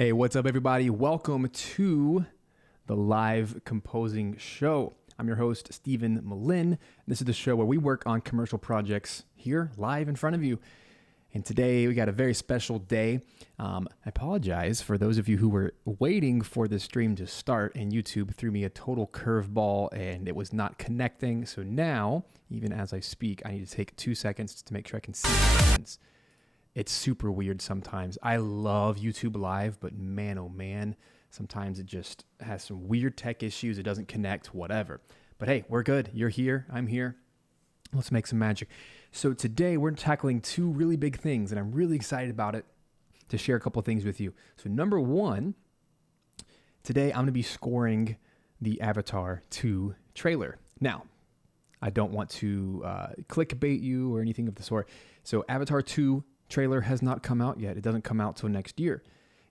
Hey, what's up, everybody? Welcome to the Live Composing Show. I'm your host, Stephen Melin. This is the show where we work on commercial projects here, live in front of you. And today we got a very special day. I apologize for those of you who were waiting for the stream to start and YouTube threw me a total curveball and it was not connecting. So now, even as I speak, I need to take 2 seconds to make sure I can see the comments. It's super weird sometimes. I love YouTube Live, but man, oh man, sometimes it just has some weird tech issues. It doesn't connect, whatever. But hey, we're good. You're here. I'm here. Let's make some magic. So today we're tackling two really big things, and I'm really excited about it to share a couple of things with you. So number one, today I'm going to be scoring the Avatar 2 trailer. Now, I don't want to clickbait you or anything of the sort. So Avatar 2 trailer has not come out yet. It doesn't come out till next year.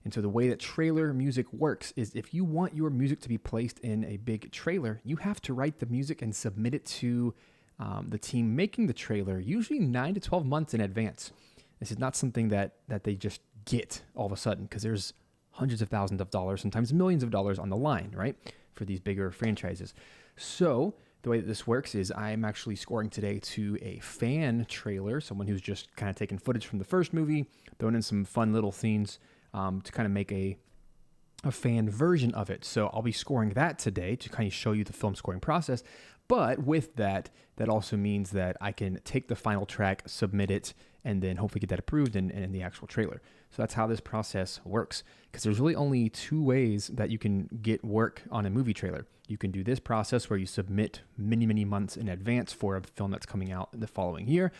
And so the way that trailer music works is if you want your music to be placed in a big trailer, you have to write the music and submit it to the team making the trailer, usually 9 to 12 months in advance. This is not something that they just get all of a sudden, because there's hundreds of thousands of dollars, sometimes millions of dollars on the line, right, for these bigger franchises. So the way that this works is I'm actually scoring today to a fan trailer, someone who's just kind of taken footage from the first movie, throwing in some fun little scenes to kind of make a fan version of it. So I'll be scoring that today to kind of show you the film scoring process. But with that, that also means that I can take the final track, submit it, and then hopefully get that approved in the actual trailer. So that's how this process works, because there's really only two ways that you can get work on a movie trailer. You can do this process where you submit many, many months in advance for a film that's coming out the following year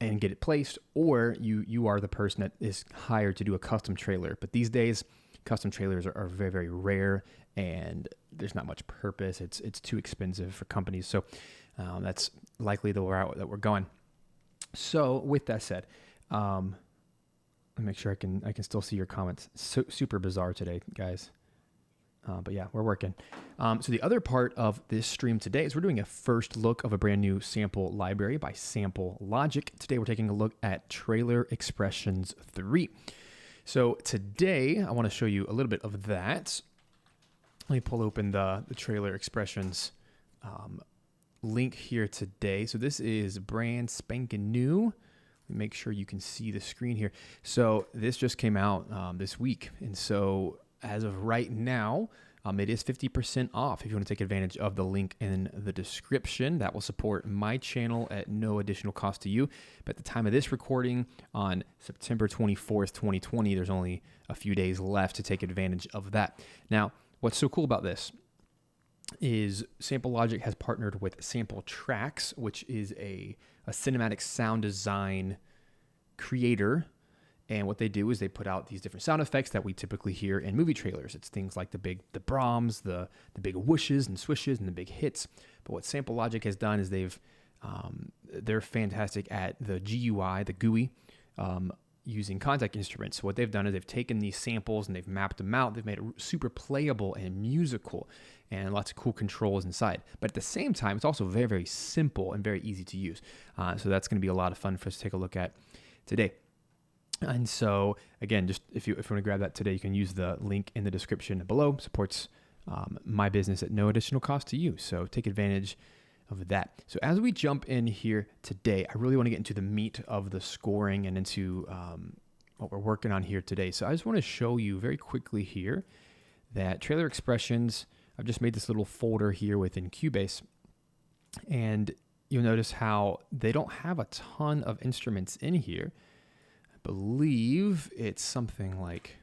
and get it placed, or you are the person that is hired to do a custom trailer. But these days, custom trailers are very, very rare, and there's not much purpose. It's too expensive for companies. So that's likely the route that we're going. So with that said, let me make sure I can still see your comments. Super bizarre today, guys. But yeah, we're working. So the other part of this stream today is we're doing a first look of a brand new sample library by Sample Logic. Today we're taking a look at Trailer Xpressions III. So today I want to show you a little bit of that. Let me pull open the Trailer Xpressions link here today. So this is brand spanking new. Make sure you can see the screen here. So this just came out this week. And so as of right now, it is 50% off if you want to take advantage of the link in the description. That will support my channel at no additional cost to you. But at the time of this recording on September 24th, 2020, there's only a few days left to take advantage of that. Now, what's so cool about this is Sample Logic has partnered with Sample Tracks, which is a cinematic sound design creator. And what they do is they put out these different sound effects that we typically hear in movie trailers. It's things like the Brahms, the big whooshes and swishes and the big hits. But what Sample Logic has done is they're fantastic at the GUI, the GUI, using contact instruments. So what they've done is they've taken these samples and they've mapped them out. They've made it super playable and musical and lots of cool controls inside. But at the same time, it's also very, very simple and very easy to use. So that's going to be a lot of fun for us to take a look at today. And so, again, just if you want to grab that today, you can use the link in the description below. Supports my business at no additional cost to you. So take advantage of that. So as we jump in here today, I really want to get into the meat of the scoring and into what we're working on here today. So I just want to show you very quickly here that Trailer Xpressions, I've just made this little folder here within Cubase. And you'll notice how they don't have a ton of instruments in here. Believe it's something like,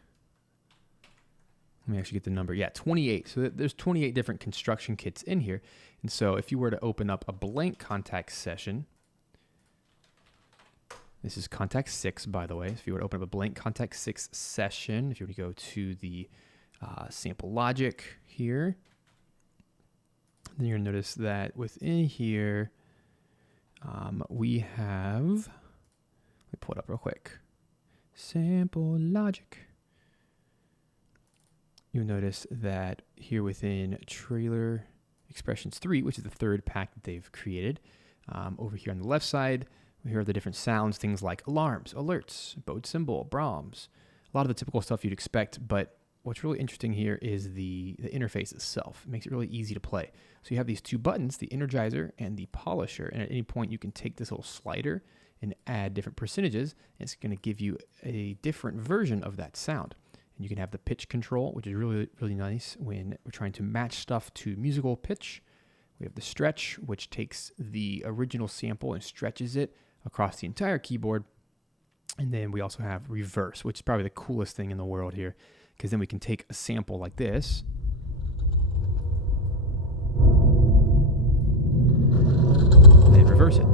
let me actually get the number. Yeah, 28. So there's 28 different construction kits in here. And so if you were to open up a blank contact session, this is contact 6, by the way. If you were to open up a blank contact 6 session, if you were to go to the Sample Logic here, then you're going to notice that within here, we have, let me pull it up real quick. Sample Logic. You'll notice that here within Trailer Xpressions 3, which is the third pack that they've created, over here on the left side, we hear the different sounds, things like alarms, alerts, boat symbol, Brahms, a lot of the typical stuff you'd expect, but what's really interesting here is the interface itself. It makes it really easy to play. So you have these two buttons, the energizer and the polisher, and at any point you can take this little slider and add different percentages, and it's going to give you a different version of that sound. And you can have the pitch control, which is really, really nice when we're trying to match stuff to musical pitch. We have the stretch, which takes the original sample and stretches it across the entire keyboard. And then we also have reverse, which is probably the coolest thing in the world here, because then we can take a sample like this and then reverse it.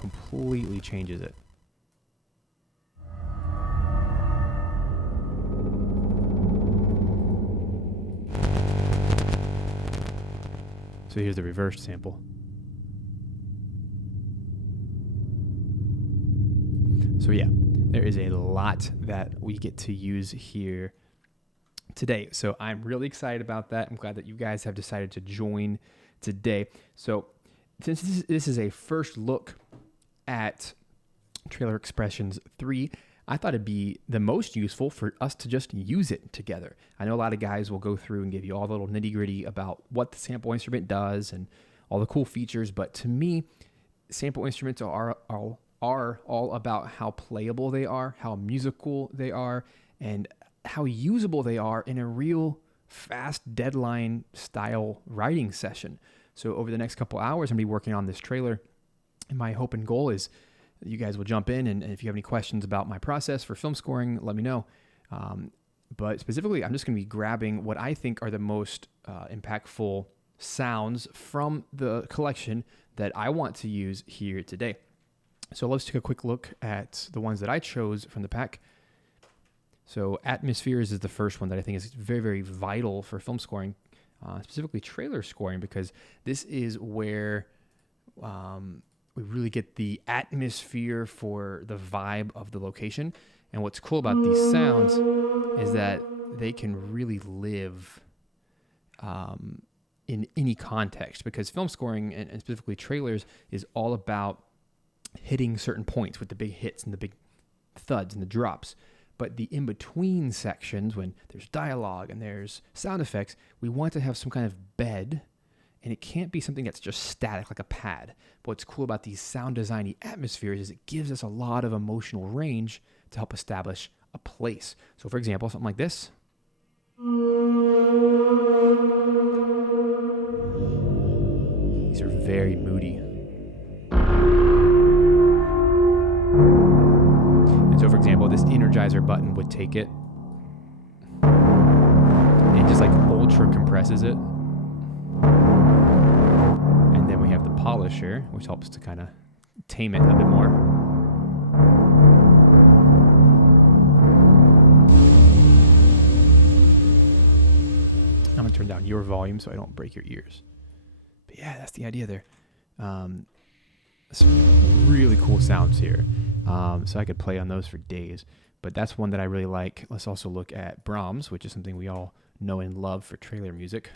Completely changes it. So here's the reversed sample. So yeah, there is a lot that we get to use here today. So I'm really excited about that. I'm glad that you guys have decided to join today. So since this is a first look at Trailer Xpressions 3, I thought it'd be the most useful for us to just use it together. I know a lot of guys will go through and give you all the little nitty gritty about what the sample instrument does and all the cool features, but to me, sample instruments are all about how playable they are, how musical they are, and how usable they are in a real fast deadline style writing session. So over the next couple hours, I'm going to be working on this trailer, and my hope and goal is you guys will jump in, and if you have any questions about my process for film scoring, let me know. But specifically, I'm just going to be grabbing what I think are the most impactful sounds from the collection that I want to use here today. So let's take a quick look at the ones that I chose from the pack. So Atmospheres is the first one that I think is very, very vital for film scoring, specifically trailer scoring, because this is where we really get the atmosphere for the vibe of the location. And what's cool about these sounds is that they can really live in any context, because film scoring and specifically trailers is all about hitting certain points with the big hits and the big thuds and the drops. But the in-between sections, when there's dialogue and there's sound effects, we want to have some kind of bed, and it can't be something that's just static like a pad. But what's cool about these sound designy atmospheres is it gives us a lot of emotional range to help establish a place. So for example, something like this. These are very moody. And so for example, this Energizer button would take it and just like ultra compresses it. And then we have the polisher, which helps to kind of tame it a bit more. I'm going to turn down your volume so I don't break your ears. But yeah, that's the idea there. Some really cool sounds here. So I could play on those for days. But that's one that I really like. Let's also look at Brahms, which is something we all know and love for trailer music.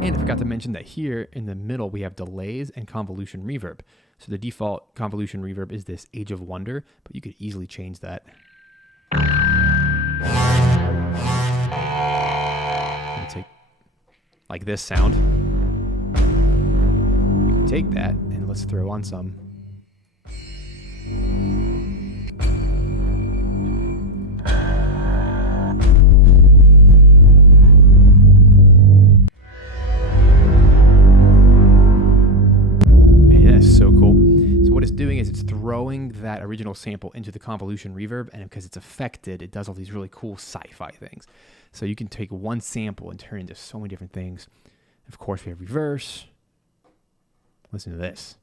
And I forgot to mention that here in the middle we have delays and convolution reverb. So the default convolution reverb is this Age of Wonder, but you could easily change that. Take like this sound. You can take that and let's throw on some. So cool. So what it's doing is it's throwing that original sample into the convolution reverb, and because it's affected, it does all these really cool sci-fi things. So you can take one sample and turn it into so many different things. Of course, we have reverse. Listen to this.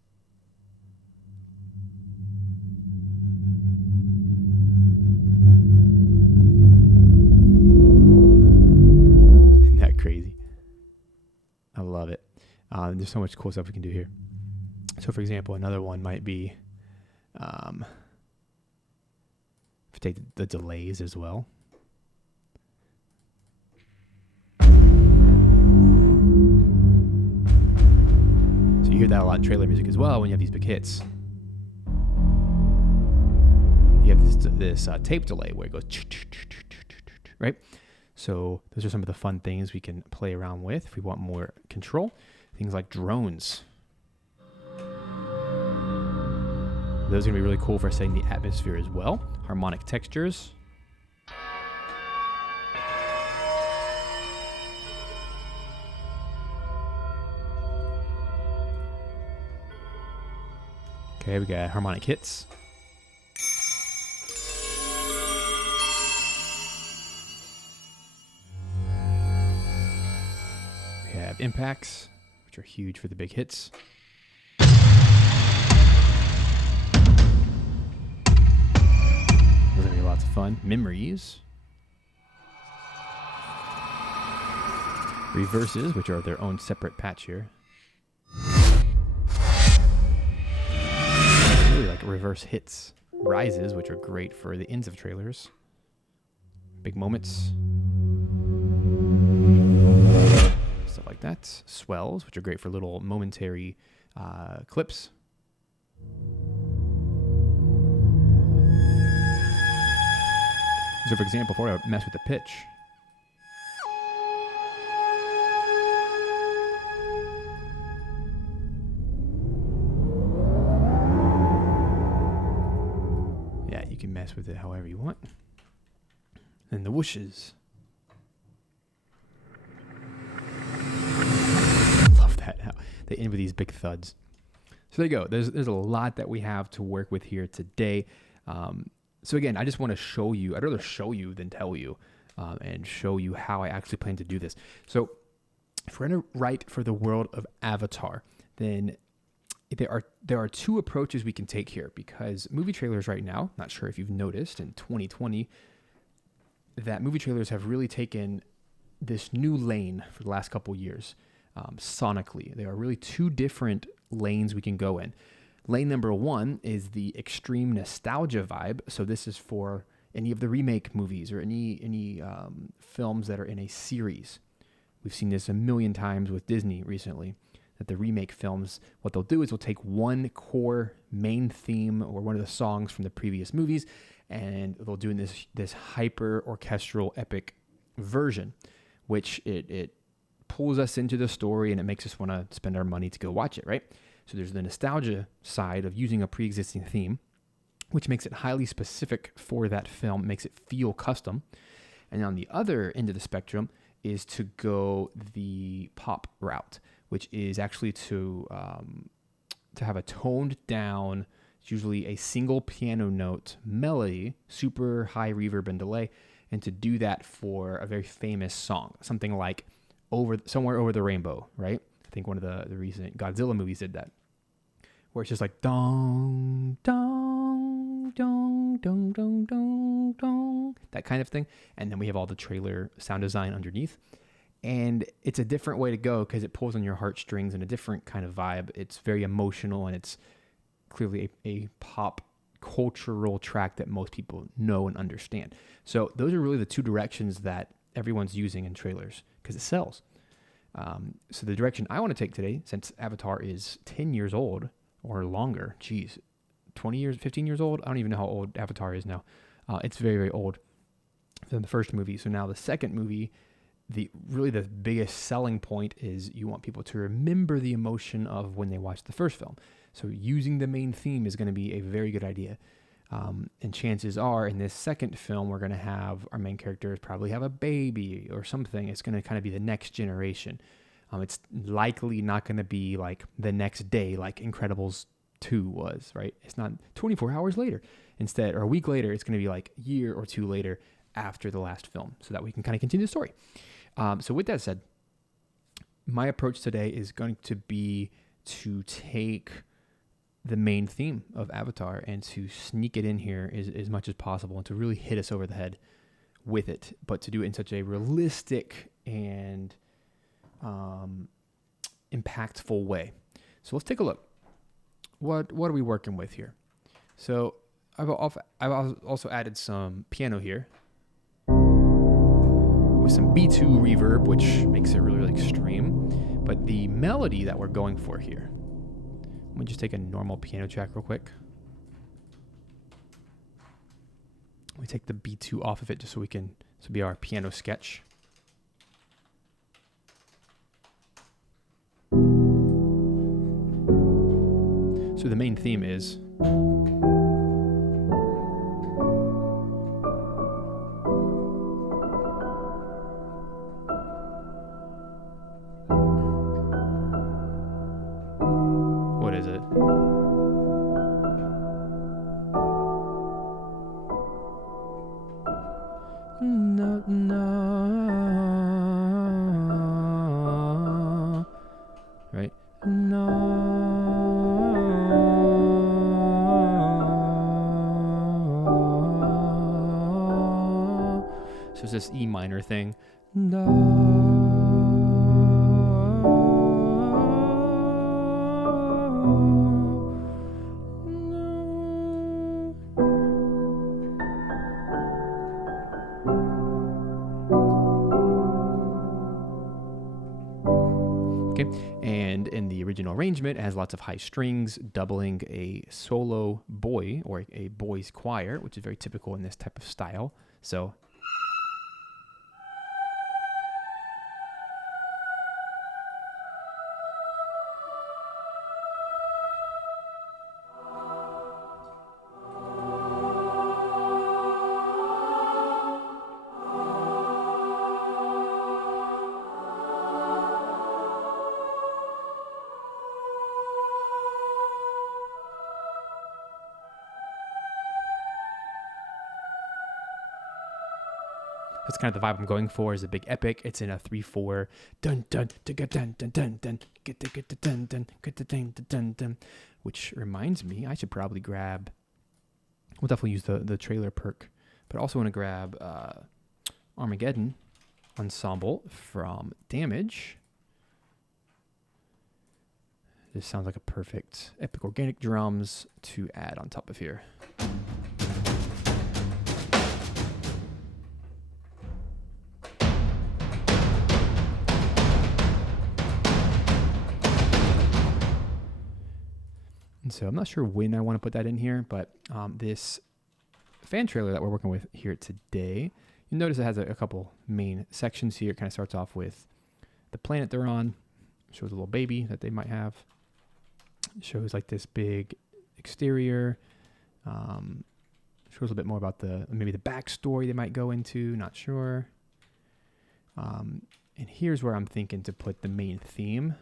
Isn't that crazy? I love it. There's so much cool stuff we can do here. So, for example, another one might be, if you take the delays as well. hear that a lot in trailer music as well when you have these big hits. You have this tape delay where it goes, right? So those are some of the fun things we can play around with if we want more control. Things like drones. Those are going to be really cool for setting the atmosphere as well. Harmonic textures. Okay, we got harmonic hits. We have impacts, which are huge for the big hits. Those are going to be lots of fun. Memories. Reverses, which are their own separate patch here. Really like reverse hits. Rises, which are great for the ends of trailers. Big moments. Stuff like that. Swells, which are great for little momentary clips. So for example, before I mess with the pitch, yeah, you can mess with it however you want. And the whooshes. Love that, how they end with these big thuds. So there you go. There's a lot that we have to work with here today. So again, I just want to show you, I'd rather show you than tell you, and show you how I actually plan to do this. So if we're going to write for the world of Avatar, then there are two approaches we can take here, because movie trailers right now, not sure if you've noticed in 2020, that movie trailers have really taken this new lane for the last couple years, sonically. There are really two different lanes we can go in. Lane number one is the extreme nostalgia vibe. So this is for any of the remake movies or any films that are in a series. We've seen this a million times with Disney recently, that the remake films, what they'll do is they'll take one core main theme or one of the songs from the previous movies, and they'll do this hyper orchestral epic version, which it pulls us into the story and it makes us want to spend our money to go watch it, right? So there's the nostalgia side of using a pre-existing theme, which makes it highly specific for that film, makes it feel custom. And on the other end of the spectrum is to go the pop route, which is actually to have a toned down, it's usually a single piano note melody, super high reverb and delay, and to do that for a very famous song, something like Somewhere Over the Rainbow, right? I think one of the recent Godzilla movies did that, where it's just like dong, dong, dong, dong, dong, dong, dong, that kind of thing. And then we have all the trailer sound design underneath. And it's a different way to go because it pulls on your heartstrings and a different kind of vibe. It's very emotional, and it's clearly a pop cultural track that most people know and understand. So those are really the two directions that everyone's using in trailers because it sells. So the direction I want to take today, since Avatar is 10 years old or longer, 20 years, 15 years old. I don't even know how old Avatar is now. It's very, very old than the first movie. So now the second movie, the biggest selling point is you want people to remember the emotion of when they watched the first film. So using the main theme is going to be a very good idea. And chances are in this second film, we're going to have our main characters probably have a baby or something. It's going to kind of be the next generation. It's likely not going to be like the next day, like Incredibles 2 was, right? It's not 24 hours later instead, or a week later. It's going to be like a year or two later after the last film, so that we can kind of continue the story. So with that said, my approach today is going to be to take the main theme of Avatar and to sneak it in here as much as possible and to really hit us over the head with it, but to do it in such a realistic and impactful way. So let's take a look. What are we working with here? So I've also added some piano here with some B2 reverb, which makes it really, really extreme. But the melody that we're going for here Let me just take a normal piano track real quick. We take the B2 off of it just so we can, this will be our piano sketch. So the main theme is what is it? No, no. Right? No. So it's this E minor thing. Okay, and in the original arrangement, it has lots of high strings, doubling a solo boy or a boys choir, which is very typical in this type of style. So that's kind of the vibe I'm going for, is a big epic. It's in a 3/4 dun dun dun dun dun dun dun dun dun dun dun, which reminds me I should probably grab, we'll definitely use the trailer perk, but I also want to grab Armageddon Ensemble from Damage. This sounds like a perfect epic organic drums to add on top of here. And so I'm not sure when I want to put that in here, but this fan trailer that we're working with here today, you'll notice it has a couple main sections here. It kind of starts off with the planet they're on, shows a little baby that they might have, shows like this big exterior, shows a bit more about maybe the backstory they might go into, not sure. And here's where I'm thinking to put the main theme.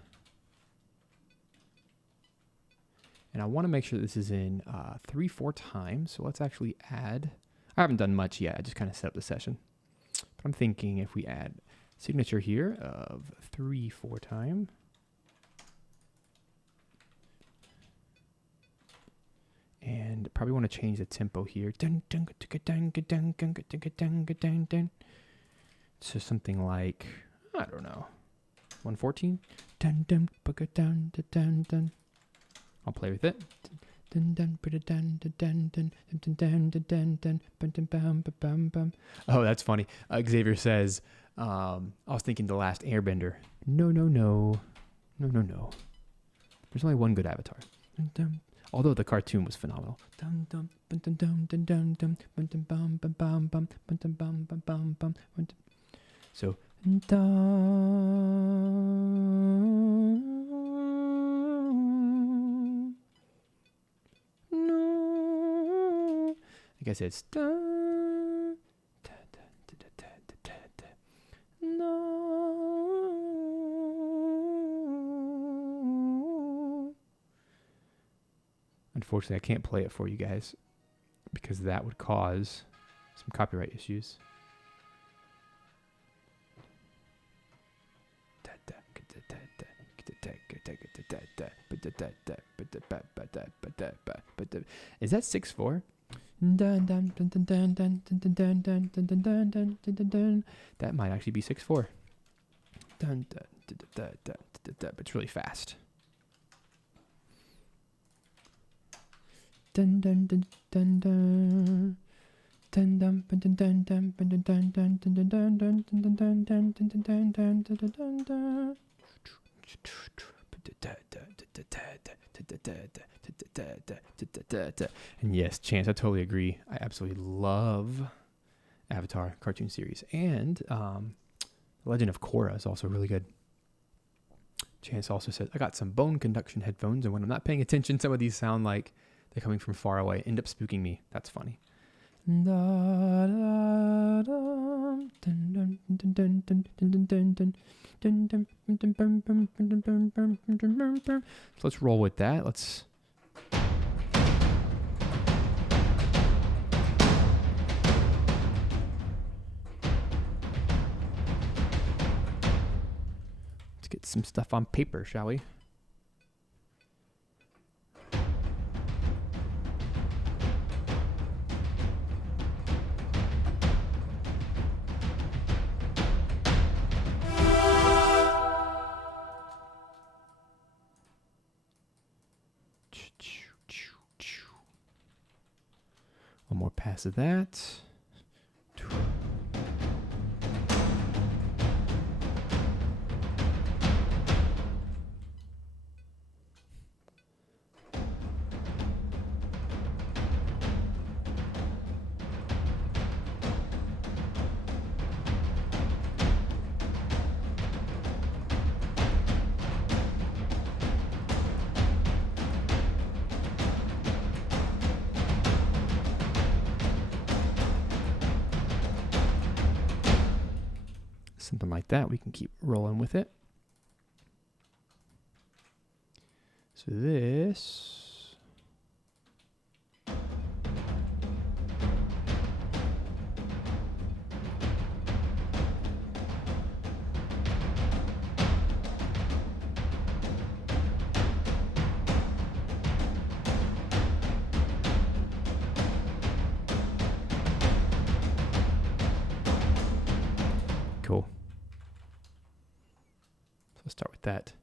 And I want to make sure this is in 3/4 time. So let's actually add, I haven't done much yet. I just kind of set up the session. But I'm thinking if we add signature here of 3/4 time. And probably want to change the tempo here. So something like, I don't know, 114. I'll play with it. Oh, that's funny. Xavier says, I was thinking The Last Airbender. No. There's only one good Avatar. Although the cartoon was phenomenal. So, I guess it's Unfortunately, I can't play it for you guys because that would cause some copyright issues. Is that 6/4? That might actually be 6/4. But it's really fast. And yes, Chance, I totally agree. I absolutely love Avatar cartoon series. And Legend of Korra is also really good. Chance also said, I got some bone conduction headphones, and when I'm not paying attention, some of these sound like they're coming from far away. End up spooking me. That's funny. So let's roll with that. Let's get some stuff on paper, shall we? One more pass of that. Something like that. We can keep rolling with it. So this... Cool. So let's start with that.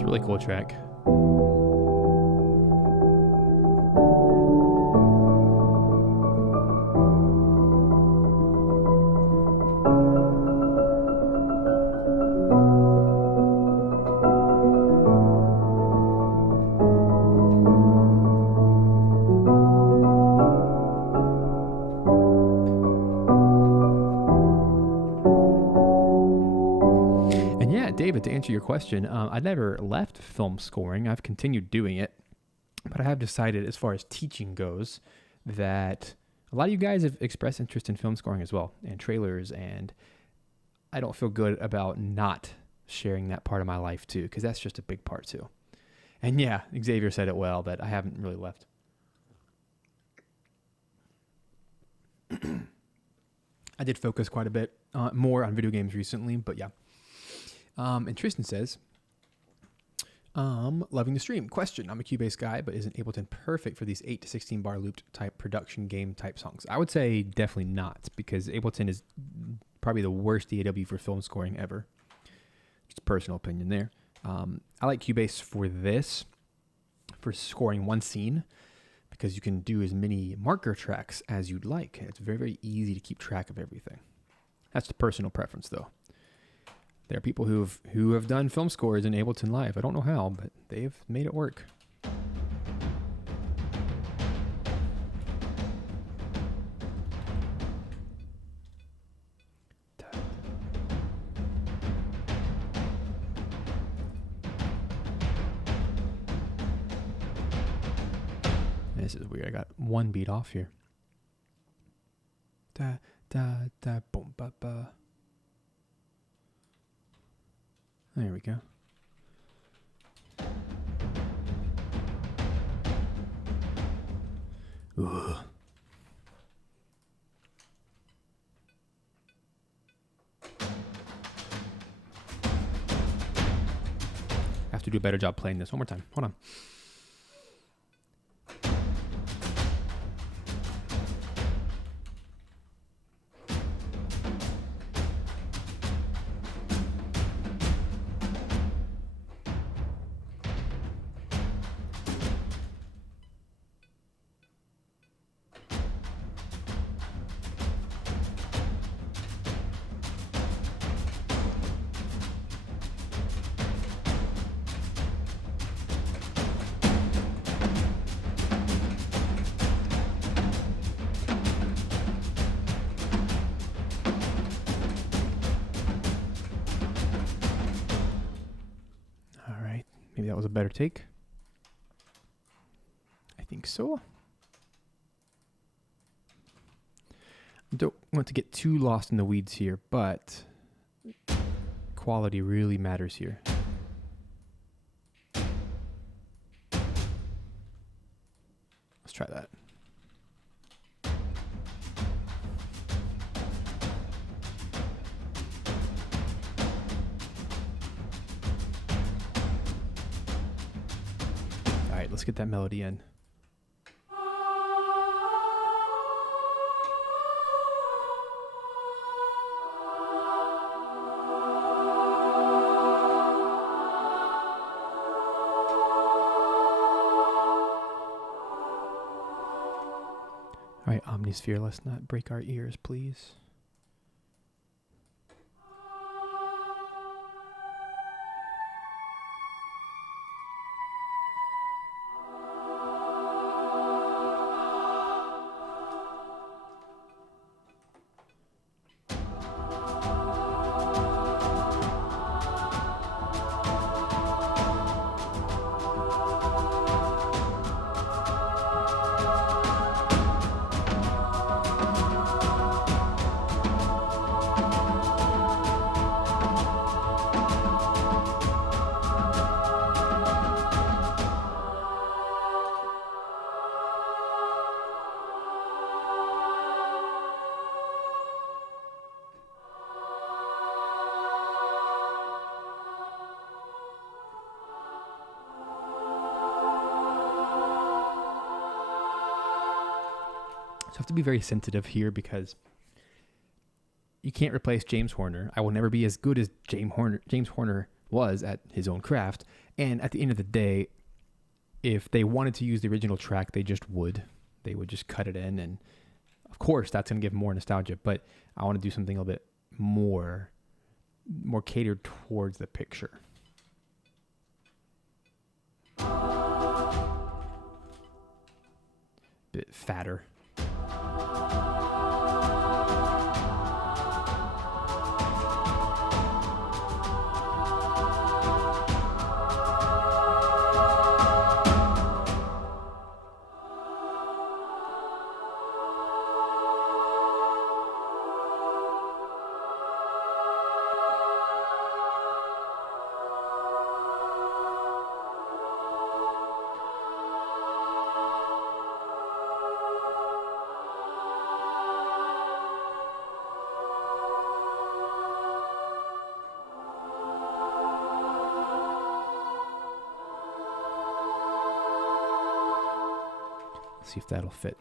Really cool track. David, to answer your question, I never left film scoring. I've continued doing it, but I have decided, as far as teaching goes, that a lot of you guys have expressed interest in film scoring as well, and trailers, and I don't feel good about not sharing that part of my life too, because that's just a big part too. And yeah, Xavier said it well, that I haven't really left. I did focus quite a bit more on video games recently, but yeah. And Tristan says, loving the stream. Question, I'm a Cubase guy, but isn't Ableton perfect for these 8 to 16 bar looped type production game type songs? I would say definitely not, because Ableton is probably the worst DAW for film scoring ever. Just a personal opinion there. I like Cubase for this, for scoring one scene, because you can do as many marker tracks as you'd like. It's very, very easy to keep track of everything. That's the personal preference, though. There are people who have done film scores in Ableton Live. I don't know how, but they've made it work. This is weird. I got one beat off here. Da da da boom ba ba. There we go. Ugh. I have to do a better job playing this. One more time. Hold on. Maybe that was a better take. I think so. Don't want to get too lost in the weeds here, but quality really matters here. Let's try that. Let's get that melody in. All right, Omnisphere, let's not break our ears, please. So I have to be very sensitive here because you can't replace James Horner. I will never be as good as James Horner was at his own craft. And at the end of the day, if they wanted to use the original track, they just would. They would just cut it in. And of course, that's going to give more nostalgia. But I want to do something a little bit more catered towards the picture. Bit fatter. See if that'll fit.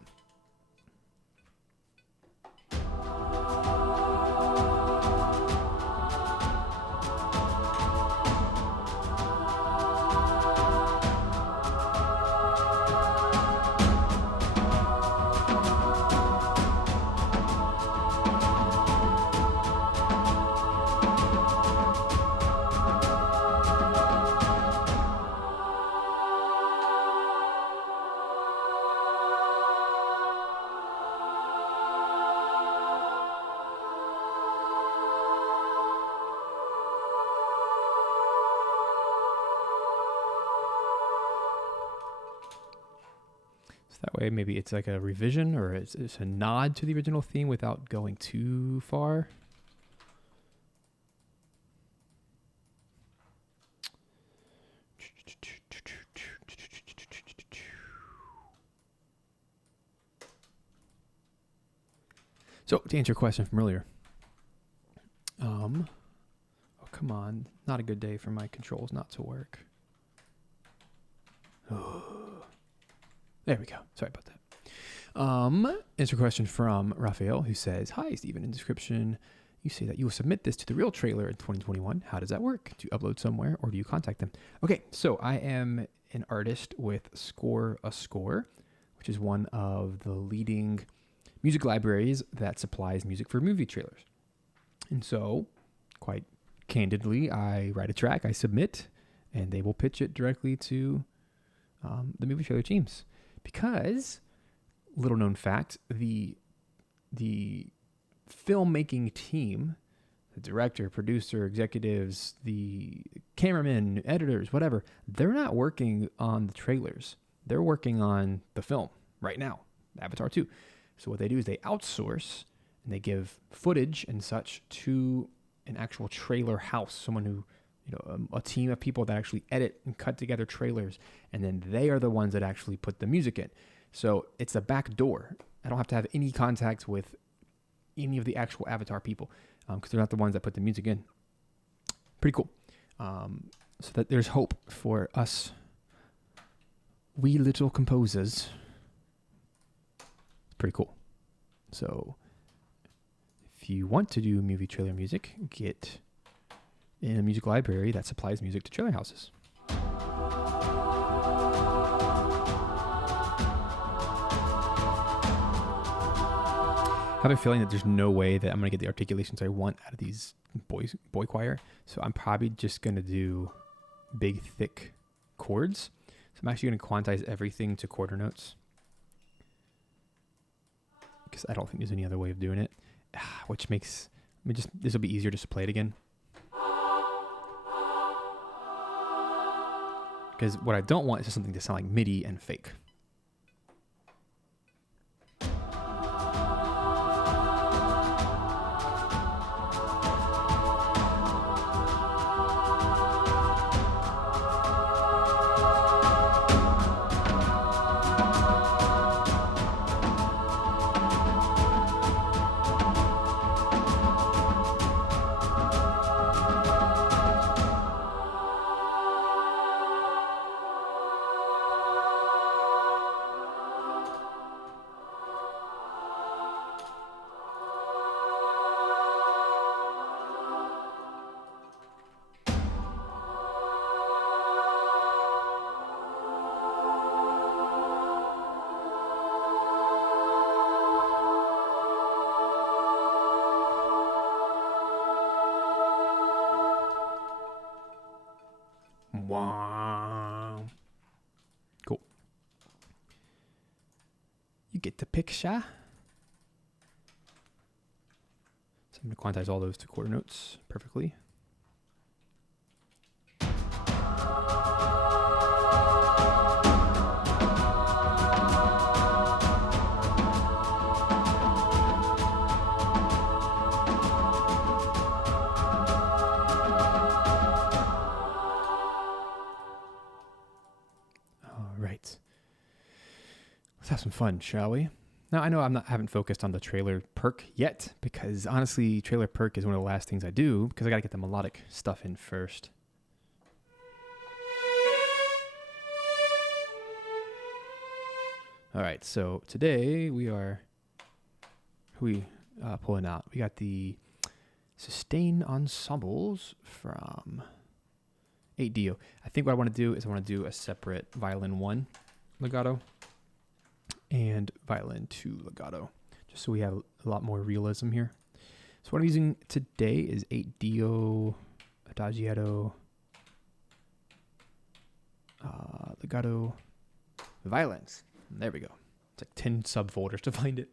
So that way maybe it's like a revision or it's a nod to the original theme without going too far. So to answer your question from earlier, oh come on, not a good day for my controls not to work. There we go. Sorry about that. Answer a question from Raphael, who says, "Hi, Stephen. In description, you say that you will submit this to the real trailer in 2021. How does that work? Do you upload somewhere or do you contact them?" Okay, so I am an artist with Score a Score, which is one of the leading music libraries that supplies music for movie trailers. And so, quite candidly, I write a track, I submit, and they will pitch it directly to the movie trailer teams. Because, little known fact, the filmmaking team, the director, producer, executives, the cameramen, editors, whatever, they're not working on the trailers. They're working on the film right now, Avatar 2. So what they do is they outsource and they give footage and such to an actual trailer house, someone who, a team of people that actually edit and cut together trailers, and then they are the ones that actually put the music in. So it's a back door. I don't have to have any contact with any of the actual Avatar people because they're not the ones that put the music in. Pretty cool. So that there's hope for us wee little composers. Pretty cool. So if you want to do movie trailer music, get in a music library that supplies music to trailer houses. I have a feeling that there's no way that I'm going to get the articulations I want out of these boy choir. So I'm probably just going to do big, thick chords. So I'm actually going to quantize everything to quarter notes, because I don't think there's any other way of doing it, which makes, this will be easier just to play it again. Because what I don't want is just something to sound like MIDI and fake. Wow. Cool. You get the picture. So I'm going to quantize all those to quarter notes perfectly. Let's have some fun, shall we? Now, I know I haven't focused on the trailer perk yet, because honestly, trailer perk is one of the last things I do, because I got to get the melodic stuff in first. All right, so today we are pulling out. We got the Sustain Ensembles from 8Dio. I think what I want to do is I want to do a separate violin 1 legato and violin 2 legato, just so we have a lot more realism here. So what I'm using today is 8Dio Adagiato legato violins. There we go. It's like 10 subfolders to find it.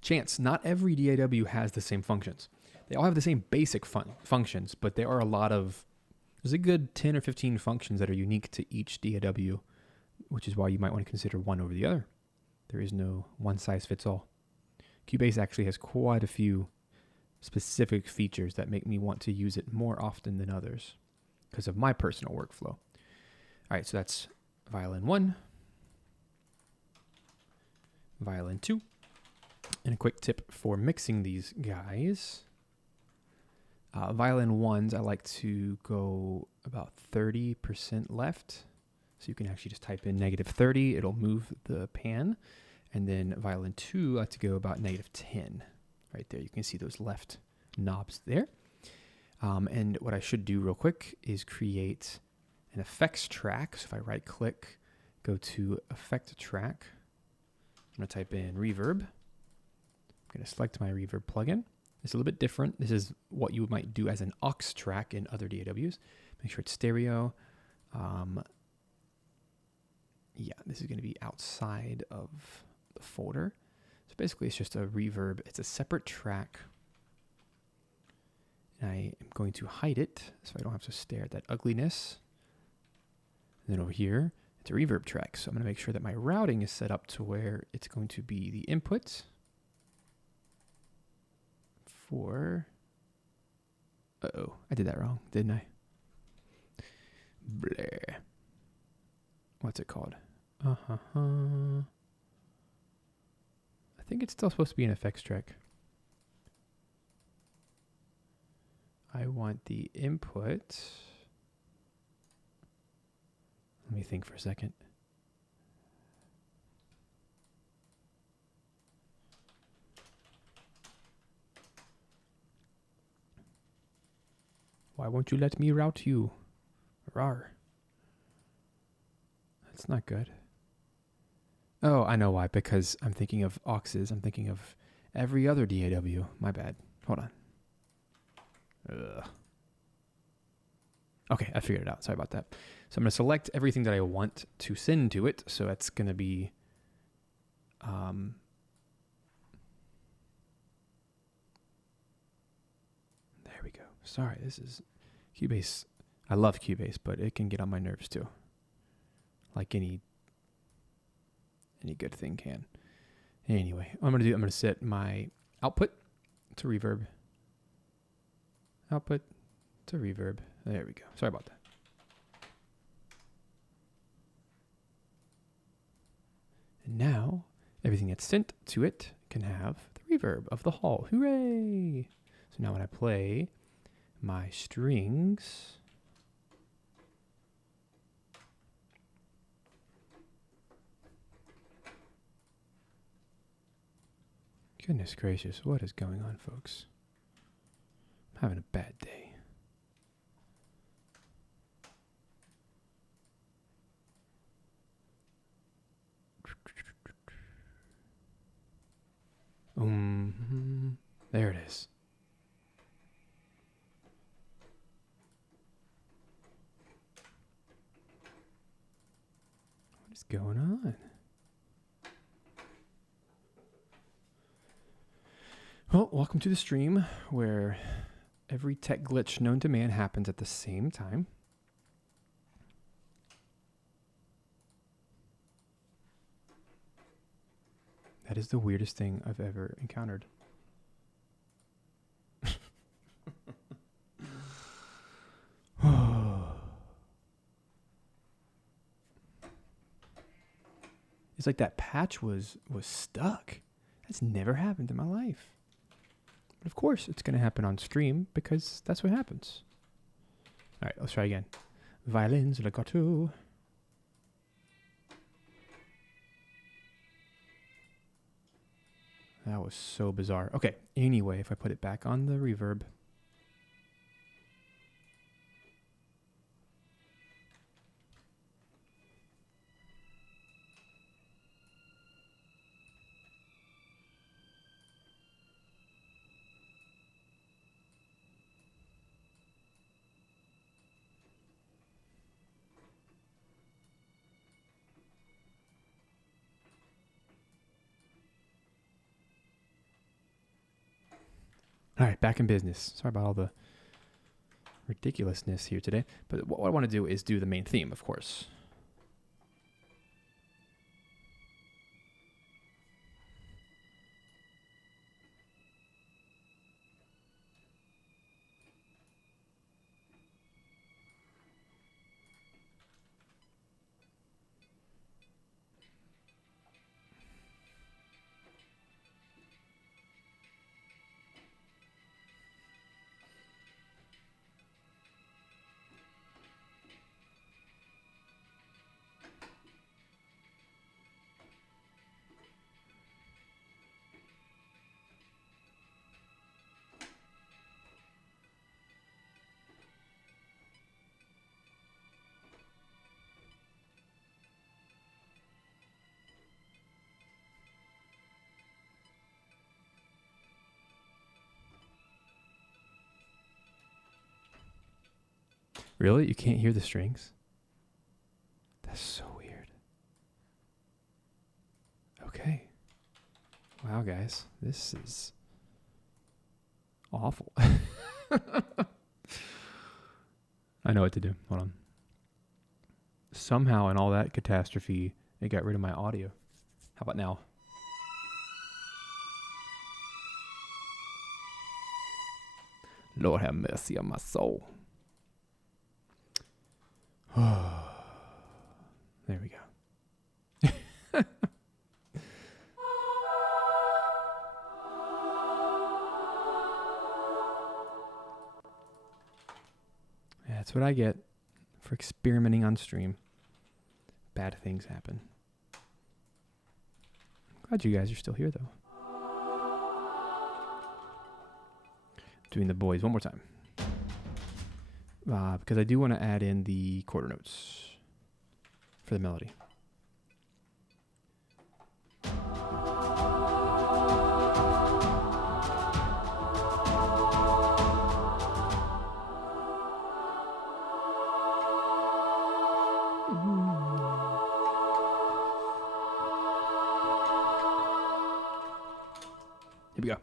Chance, not every DAW has the same functions. They all have the same basic functions, but there are there's a good 10 or 15 functions that are unique to each DAW which is why you might want to consider one over the other. There is no one size fits all. Cubase actually has quite a few specific features that make me want to use it more often than others because of my personal workflow. All right, so that's violin 1, violin 2, and a quick tip for mixing these guys. Violin 1s, I like to go about 30% left. So you can actually just type in -30, it'll move the pan. And then violin 2, I like to go about -10. Right there, you can see those left knobs there. And what I should do real quick is create an effects track. So if I right click, go to effect track, I'm going to type in reverb. I'm going to select my reverb plugin. It's a little bit different. This is what you might do as an aux track in other DAWs. Make sure it's stereo. Yeah, this is going to be outside of the folder. So basically it's just a reverb. It's a separate track. And I am going to hide it so I don't have to stare at that ugliness. And then over here, it's a reverb track. So I'm going to make sure that my routing is set up to where it's going to be the input for... Uh-oh, I did that wrong, didn't I? Bleh. What's it called? I think it's still supposed to be an effects track. I want the input. Let me think for a second. Why won't you let me route you? Rawr. That's not good. Oh, I know why. Because I'm thinking of auxes. I'm thinking of every other DAW. My bad. Hold on. Ugh. Okay, I figured it out. Sorry about that. So I'm going to select everything that I want to send to it. So that's going to be... there we go. Sorry, this is... Cubase. I love Cubase, but it can get on my nerves too. Like any good thing can. Anyway, what I'm going to set my output to reverb. Output to reverb. There we go. Sorry about that. And now, everything that's sent to it can have the reverb of the hall. Hooray! So now when I play my strings... Goodness gracious, what is going on, folks? I'm having a bad day. There it is. What is going on? Well, welcome to the stream where every tech glitch known to man happens at the same time. That is the weirdest thing I've ever encountered. It's like that patch was stuck. That's never happened in my life. But of course, it's going to happen on stream because that's what happens. All right, let's try again. Violins legato. That was so bizarre. Okay, anyway, if I put it back on the reverb. All right, back in business. Sorry about all the ridiculousness here today. But what I want to do is do the main theme, of course. Really? You can't hear the strings? That's so weird. Okay. Wow, guys. This is awful. I know what to do. Hold on. Somehow in all that catastrophe, it got rid of my audio. How about now? Lord have mercy on my soul. There we go. That's what I get for experimenting on stream. Bad things happen. Glad you guys are still here, though. Doing the boys one more time. Because I do want to add in the quarter notes for the melody. Here we go.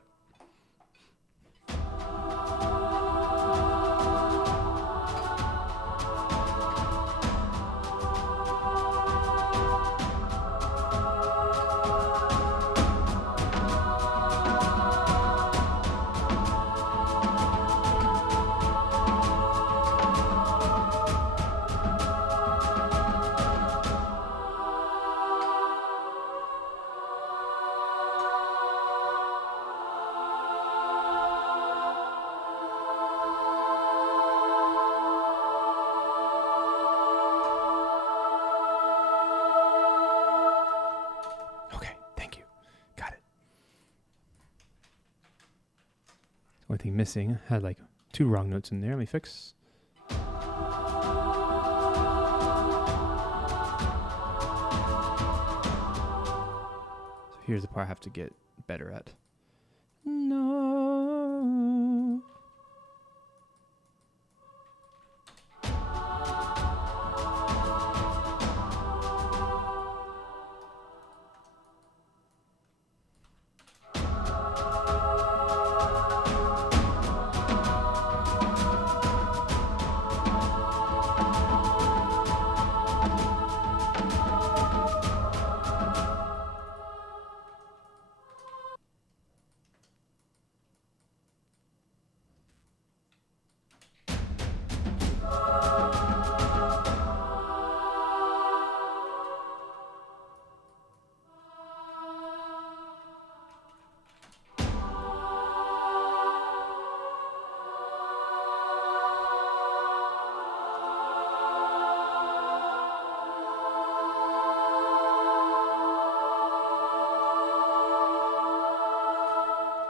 Only thing missing, I had like 2 wrong notes in there. Let me fix. So here's the part I have to get better at. No.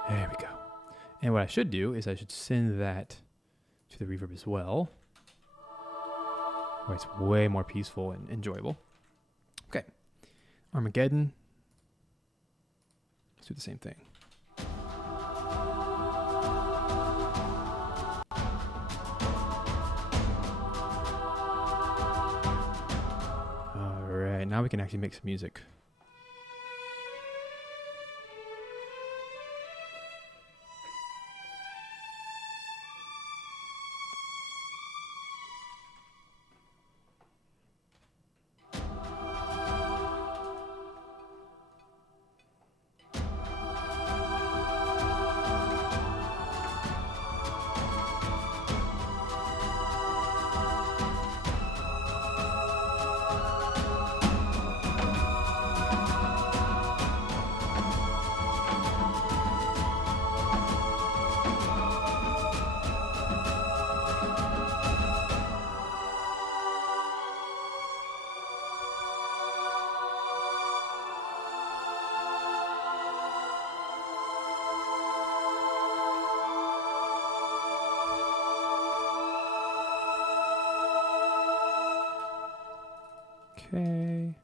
There we go. And what I should do is I should send that to the reverb as well, where it's way more peaceful and enjoyable. Okay. Armageddon. Let's do the same thing. All right. Now we can actually make some music. Okay.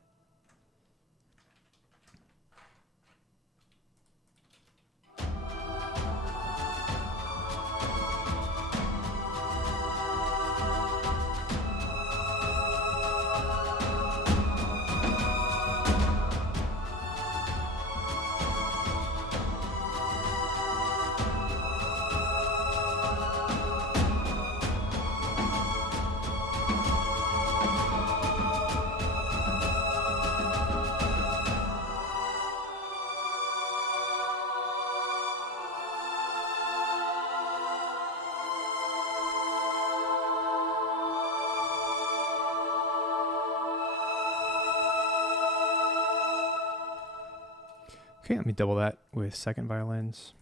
Okay, let me double that with second violins.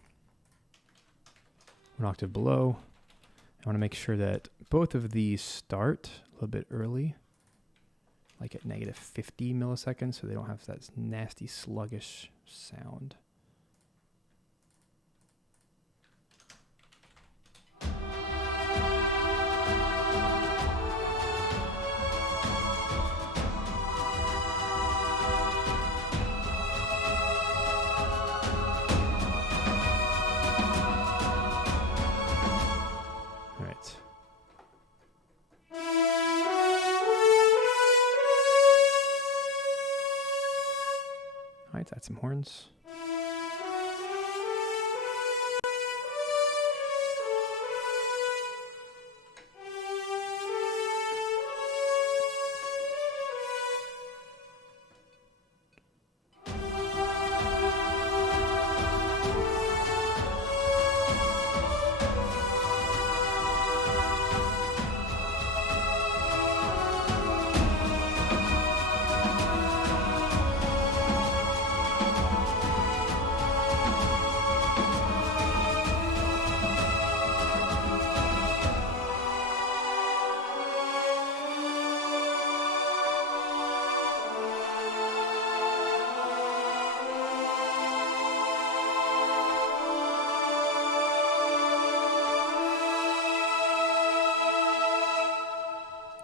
1 octave below. I want to make sure that both of these start a little bit early, like at negative 50 milliseconds, so they don't have that nasty sluggish sound. Let's add some horns.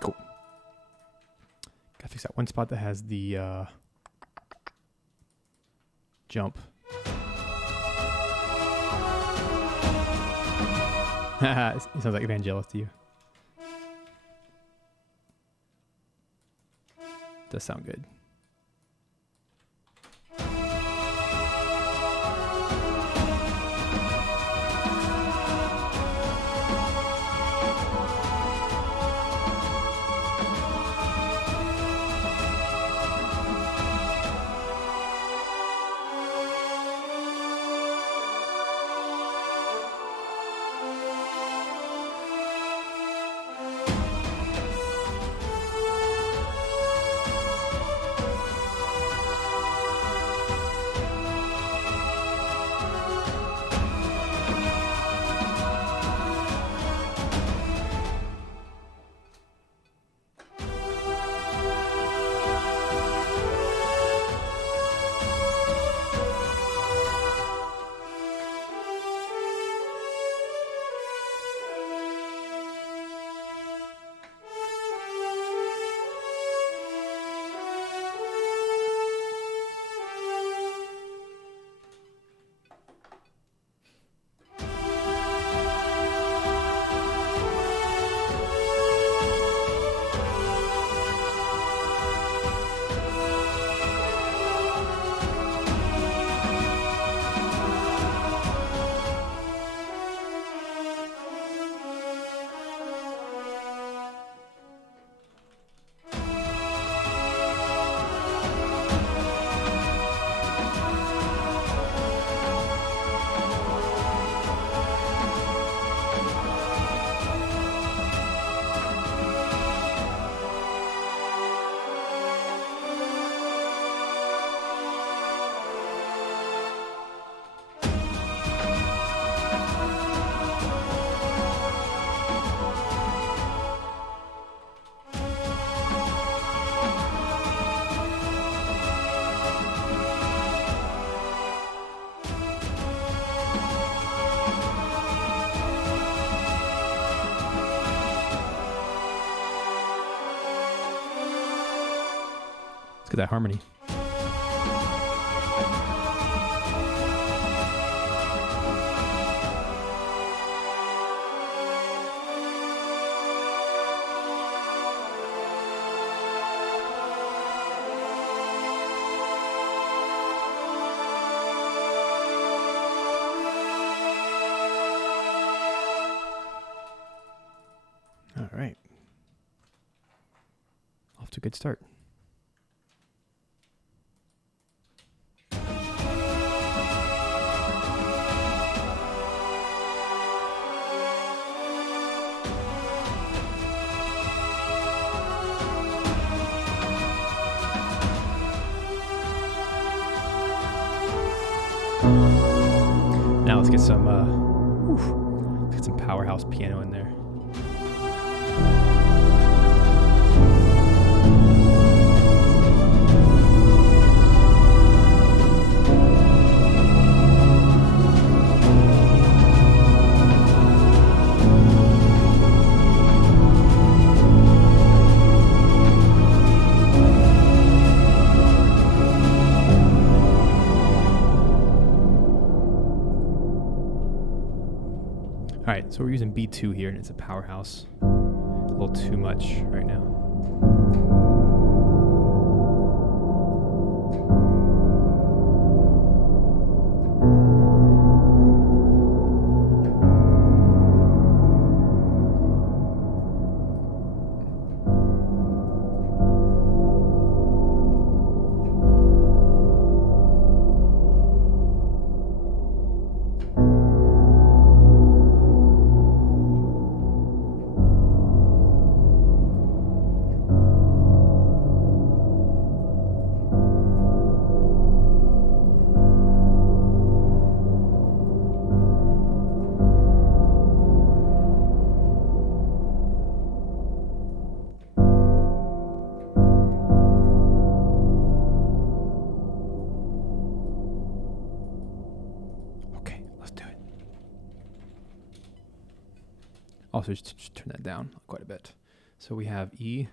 Cool. Gotta fix that one spot that has the jump. It sounds like Evangelist to you. Does sound good. Look at that harmony. All right. Off to a good start. let's get some powerhouse piano in there. All right, so we're using B2 here, and it's a powerhouse. A little too much right now. Also, just turn that down quite a bit. So we have E.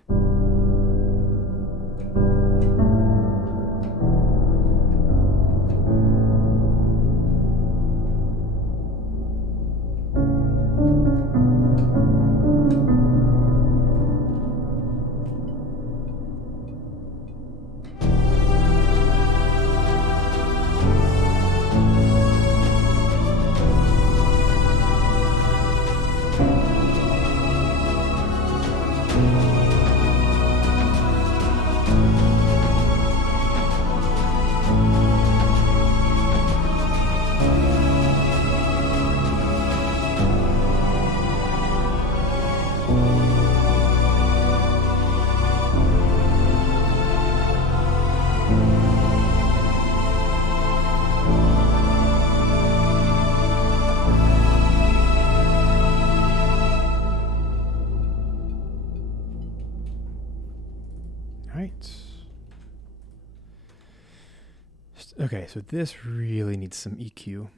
Okay, so this really needs some EQ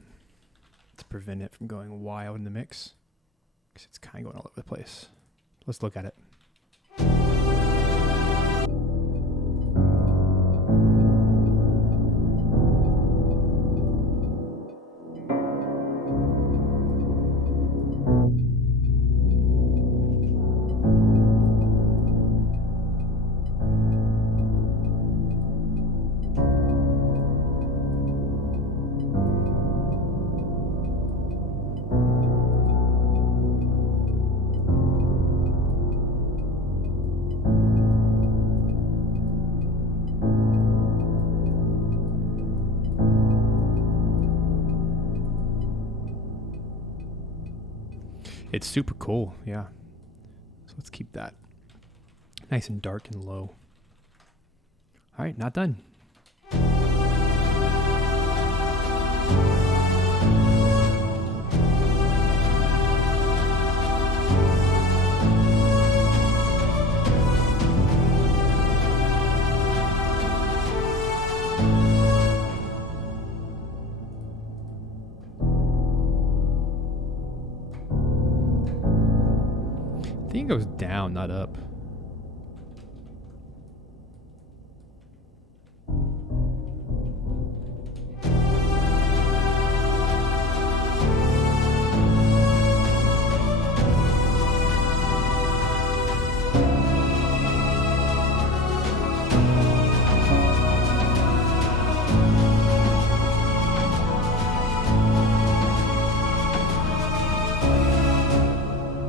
to prevent it from going wild in the mix, because it's kind of going all over the place. Let's look at it. It's super cool, yeah. So let's keep that nice and dark and low. All right, not done. I think it goes down, not up.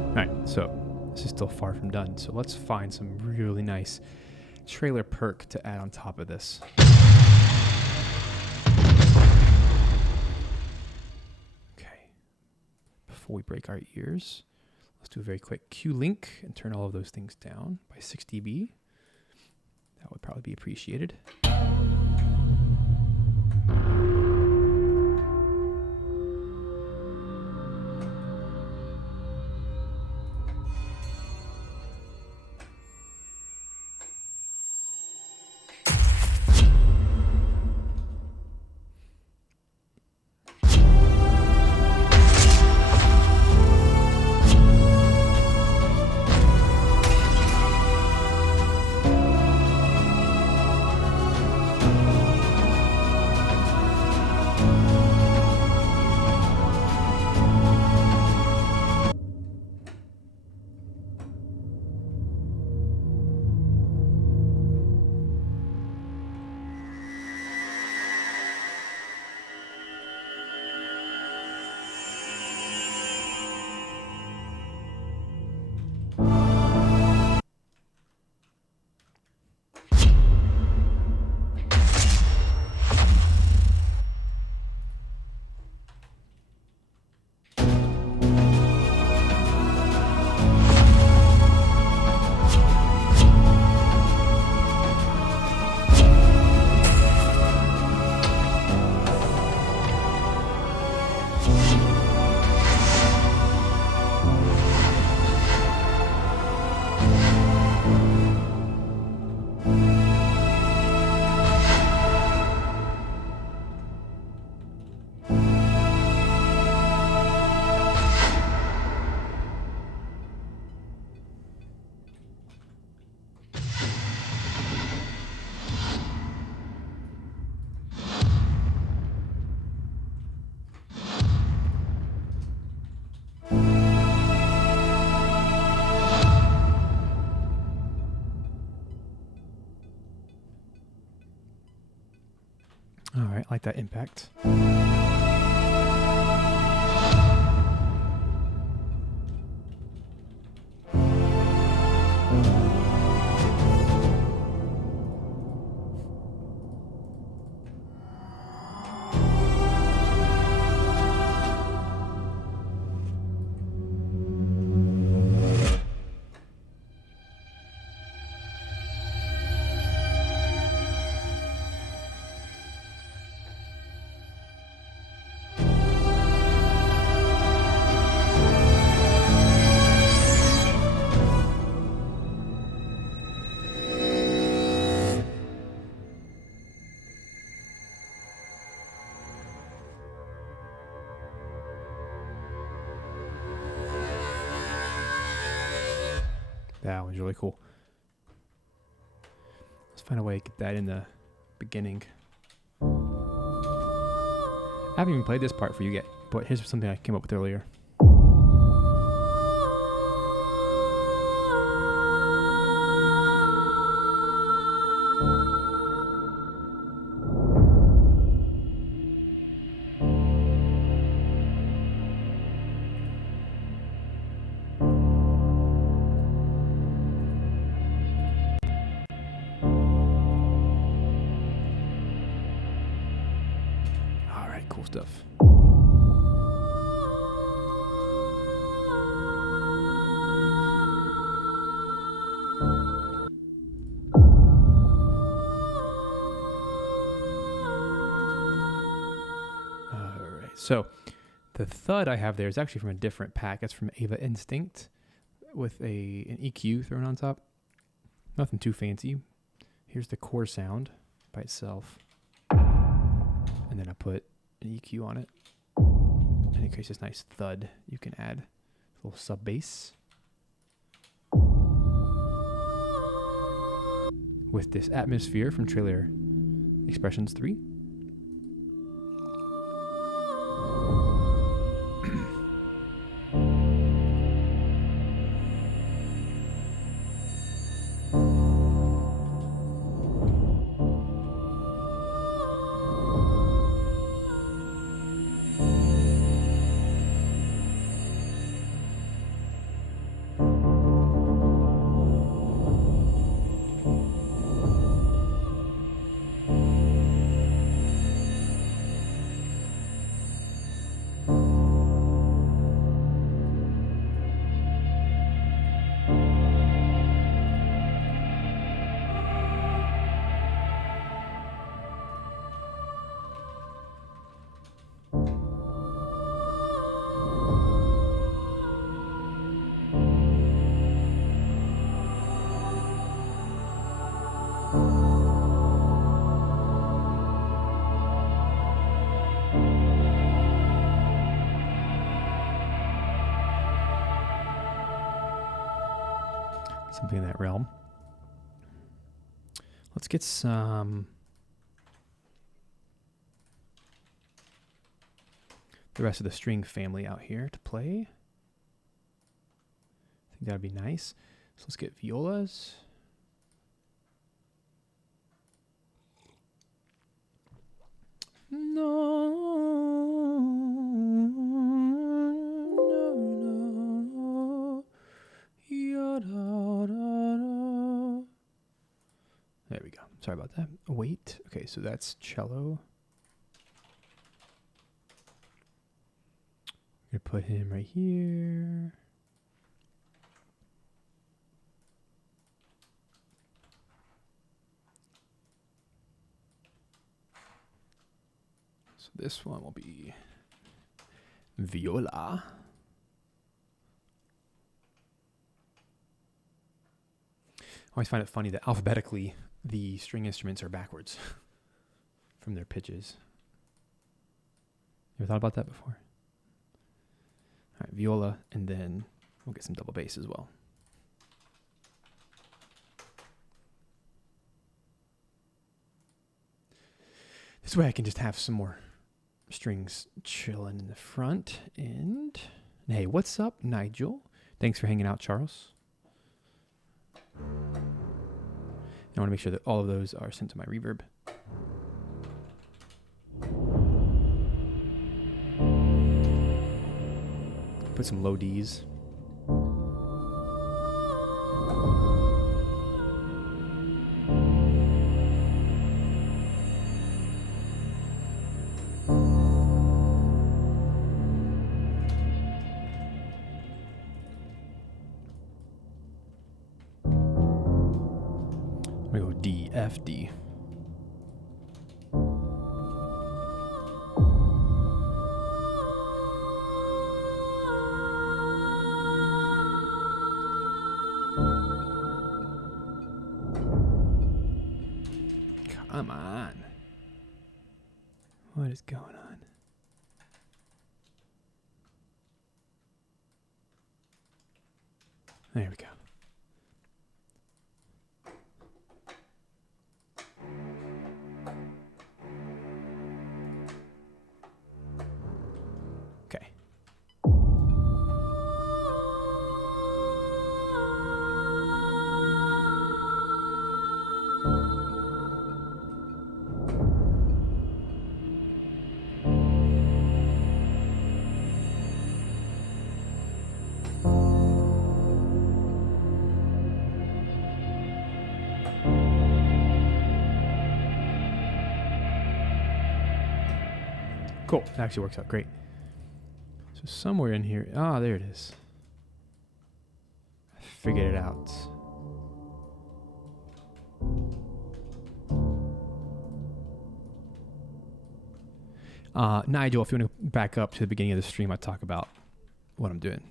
All right, so this is still far from done. So let's find some really nice trailer perk to add on top of this. Okay. Before we break our ears, let's do a very quick Q link and turn all of those things down by 6 dB. That would probably be appreciated. that impact. That one's really cool. Let's find a way to get that in the beginning. I haven't even played this part for you yet, but here's something I came up with earlier. Cool stuff. Alright, so the thud I have there is actually from a different pack. It's from Ava Instinct with an EQ thrown on top. Nothing too fancy. Here's the core sound by itself. And then I put an EQ on it, and it creates this nice thud. You can add a little sub bass with this atmosphere from trailer Xpressions III. Something in that realm. Let's get some the rest of the string family out here to play. I think that'd be nice. So let's get violas. There we go. Sorry about that. Wait. Okay, so that's cello. I'm going to put him right here. So this one will be viola. I always find it funny that alphabetically the string instruments are backwards from their pitches. You ever thought about that before? All right, viola, and then we'll get some double bass as well. This way I can just have some more strings chilling in the front end. And hey, what's up, Nigel? Thanks for hanging out, Charles. I want to make sure that all of those are sent to my reverb. Put some low Ds. I'm gonna go D, F, D. Come on. What is going on? There we go. Okay. Cool. It actually works out great. So somewhere in here. Ah, there it is. I figured it out. Nigel, if you want to back up to the beginning of the stream, I talk about what I'm doing.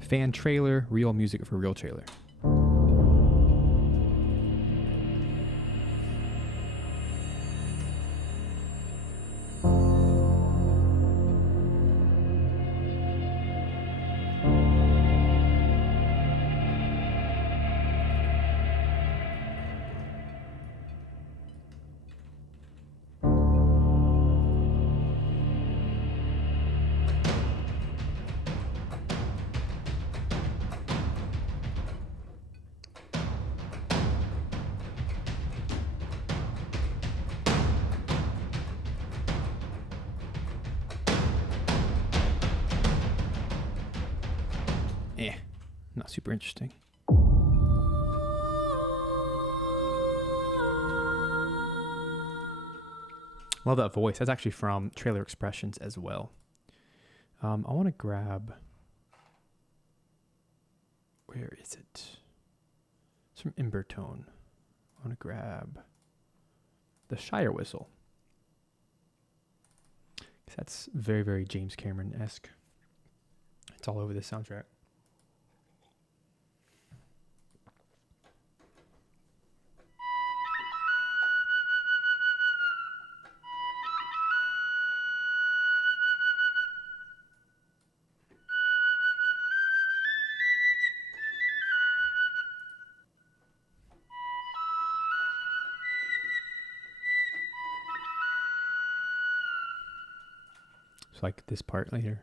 Fan trailer, real music for real trailer. Not super interesting. Love that voice. That's actually from Trailer Expressions as well. I want to grab... Where is it? It's from Embertone. I want to grab the Shire Whistle. That's very, very James Cameron-esque. It's all over the soundtrack. Like this part later.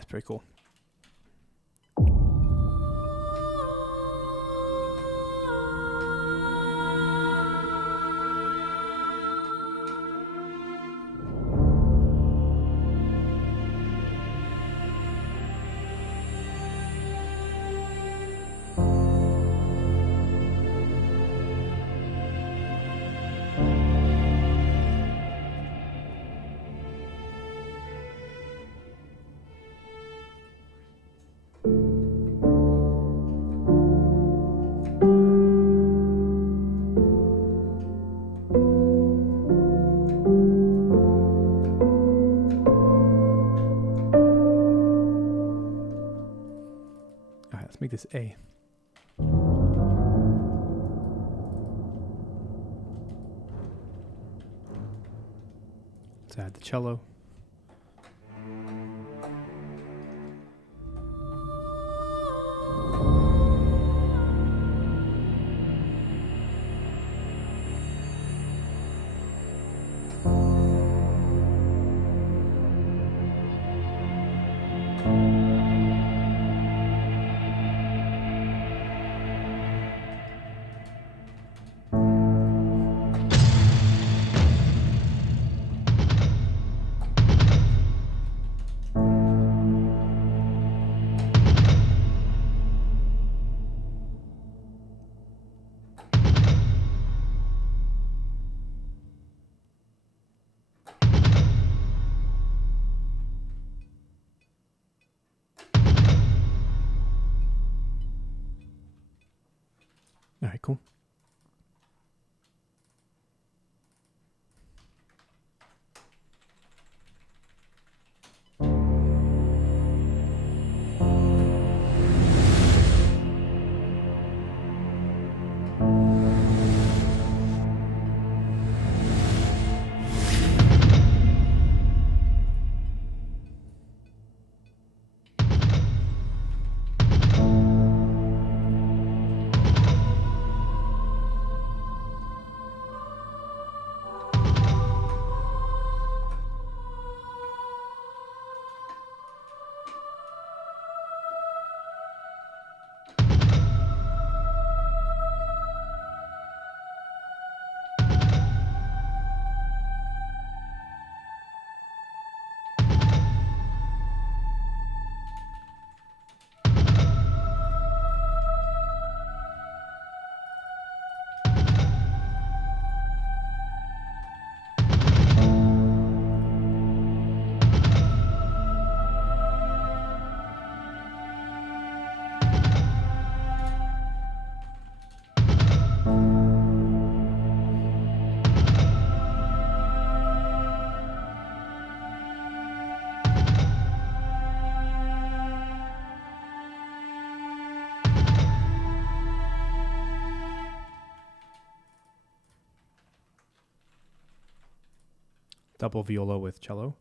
That's pretty cool. Let's make this A. Let's add the cello. All right, cool. Double viola with cello.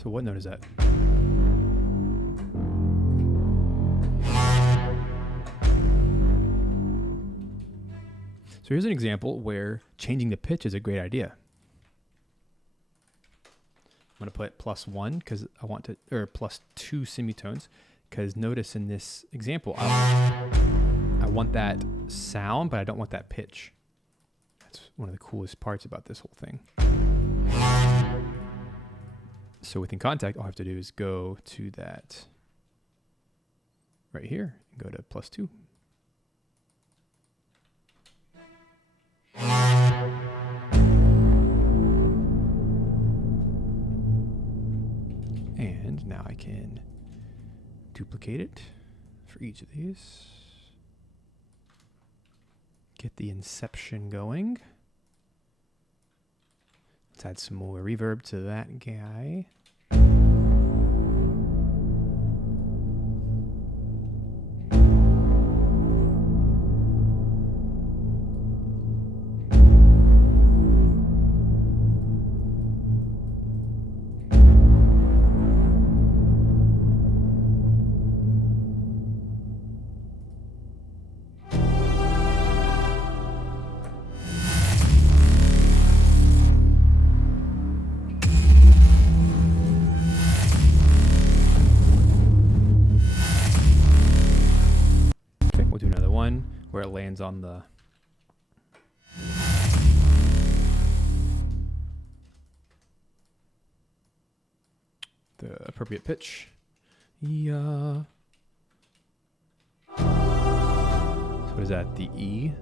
So what note is that? So here's an example where changing the pitch is a great idea. I'm going to put +1 because I want to, or +2 semitones, because notice in this example, I want that sound, but I don't want that pitch. That's one of the coolest parts about this whole thing. So within Contact, all I have to do is go to that right here and go to +2. And now I can duplicate it for each of these. Get the inception going. Let's add some more reverb to that guy. Where it lands on the appropriate pitch. Yeah. So what is that? The E.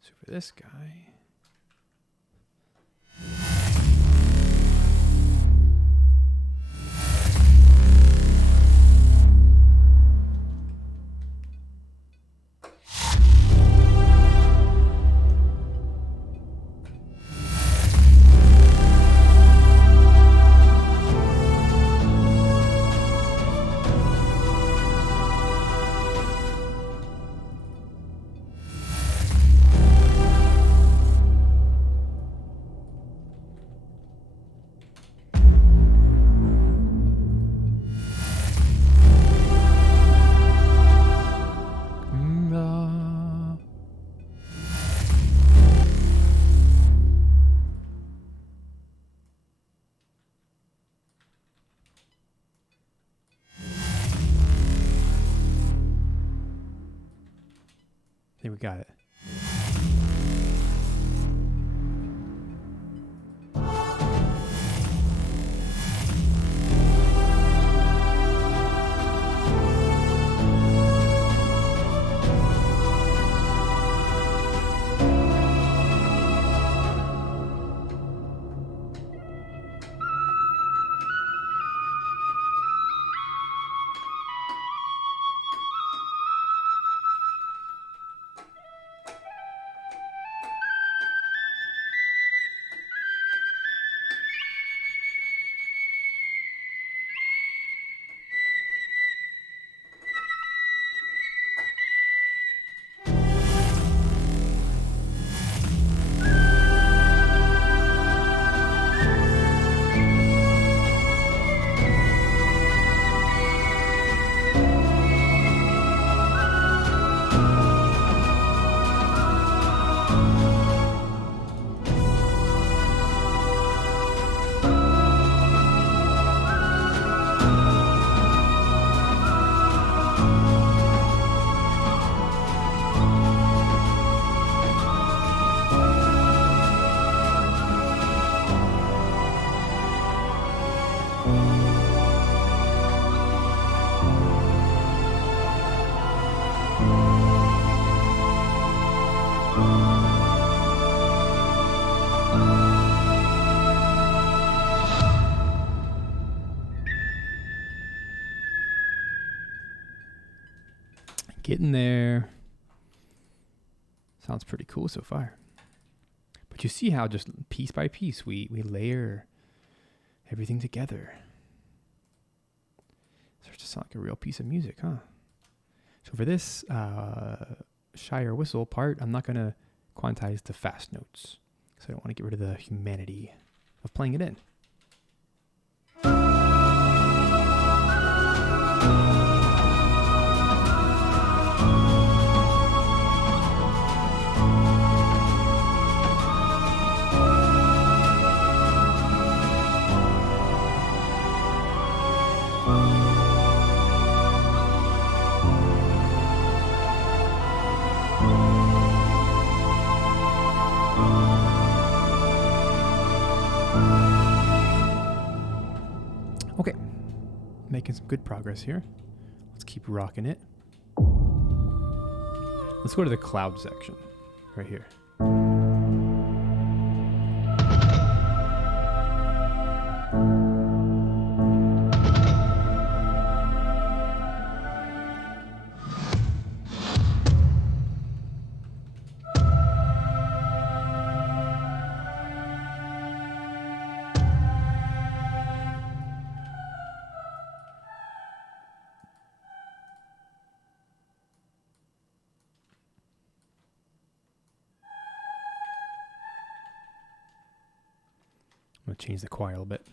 So for this guy, I think we got it. Getting there. Sounds pretty cool so far. But But you see how just piece by piece we layer everything together. Starts to sound like a real piece of music, huh? So for this Shire whistle part, I'm not going to quantize the fast notes. So I don't want to get rid of the humanity of playing it in. Okay, making some good progress here. Let's keep rocking it. Let's go to the cloud section right here. I'm going to change the choir a little bit.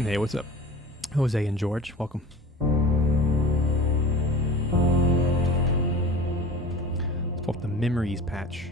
Hey, what's up? Jose and George, welcome. Let's pull up the memories patch.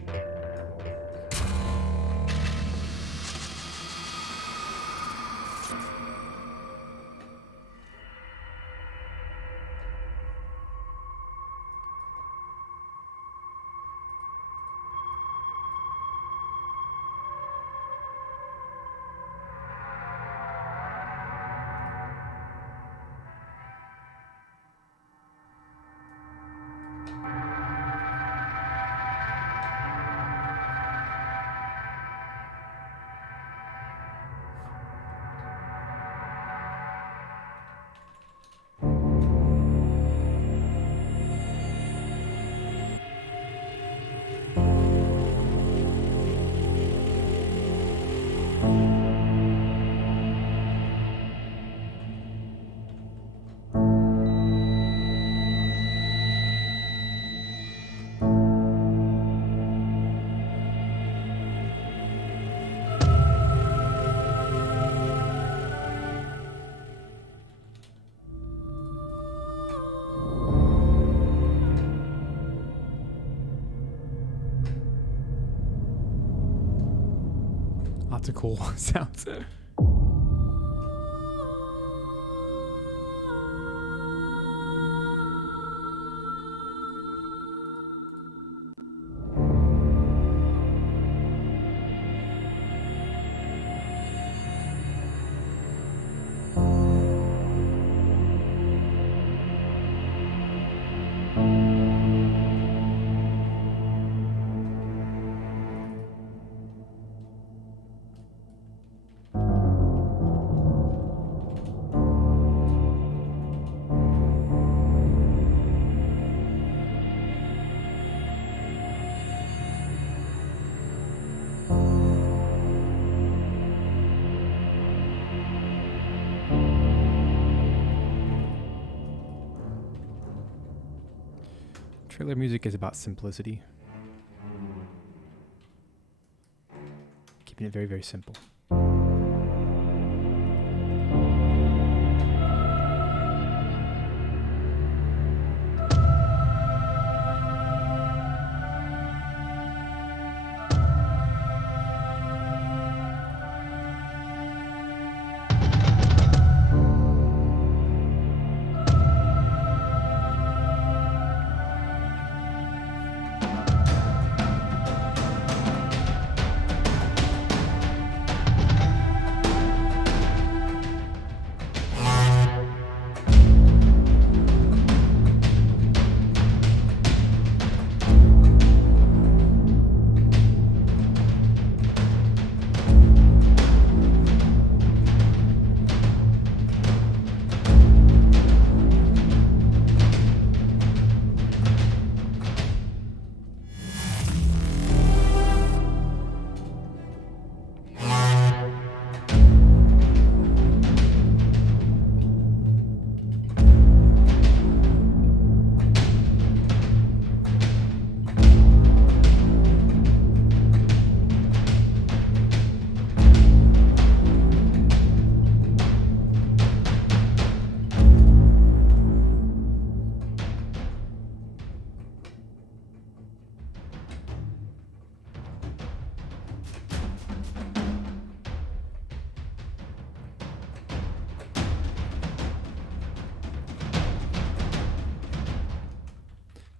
Lots of cool sounds. Trailer music is about simplicity. Keeping it very, very simple.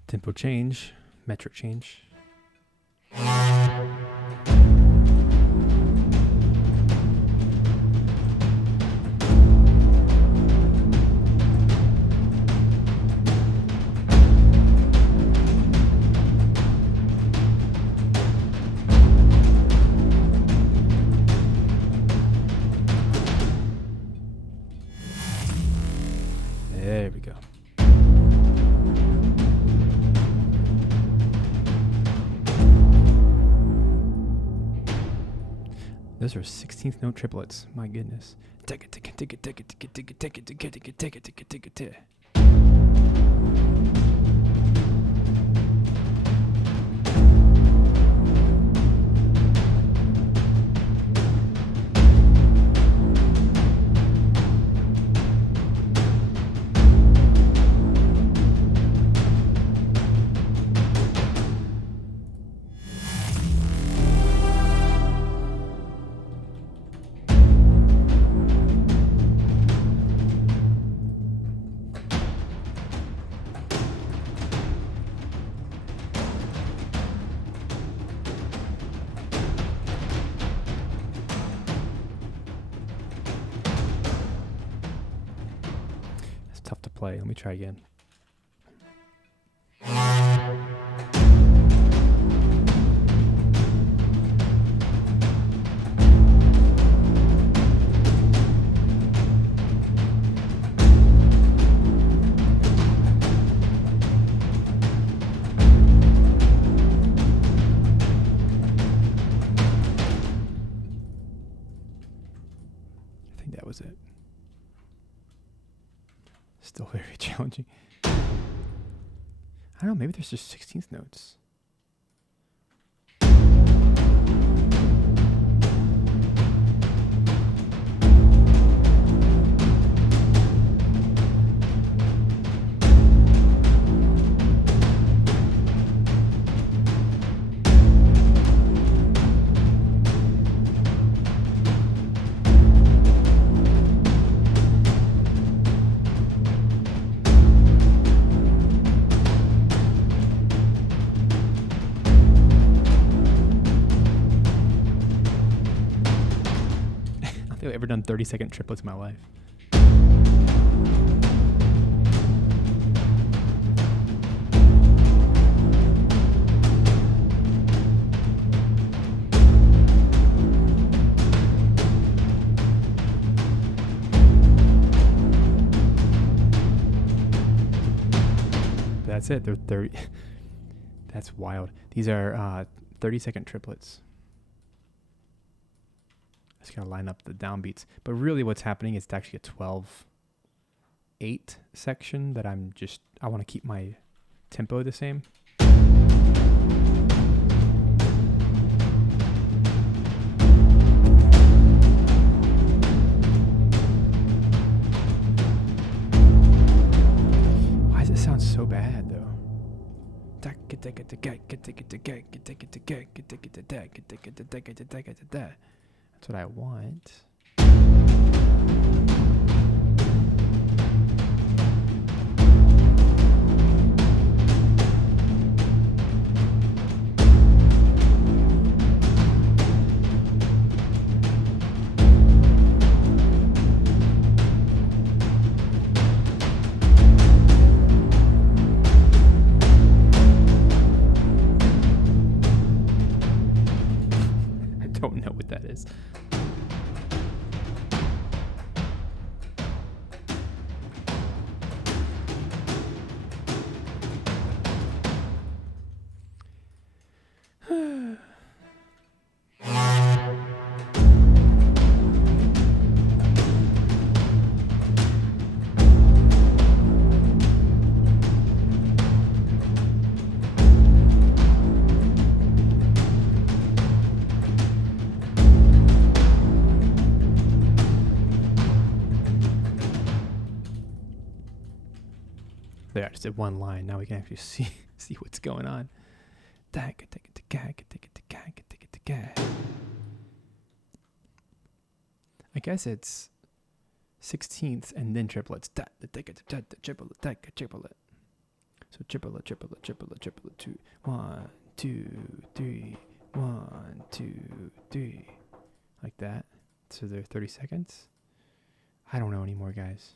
Tempo change, metric change. There we go. Those are 16th note triplets. My goodness. Tough to play. Let me try again. I think that was it. Still very challenging. I don't know, maybe there's just 16th notes. I've ever done 30-second triplets in my life. That's it. They're 30. That's wild. These are 30-second triplets. Just gotta line up the downbeats. But really what's happening is it's actually a 12/8 section that I want to keep my tempo the same. Why does it sound so bad though? That's what I want. I don't know what that is. There, I just did one line. Now we can actually see what's going on. I guess it's 16ths and then triplets. Triplet. So triplet, triplet, triplet, triplet, 2, 1, 2, 3, 1, 2, 3, like that. So they're 30 seconds. I don't know anymore, guys.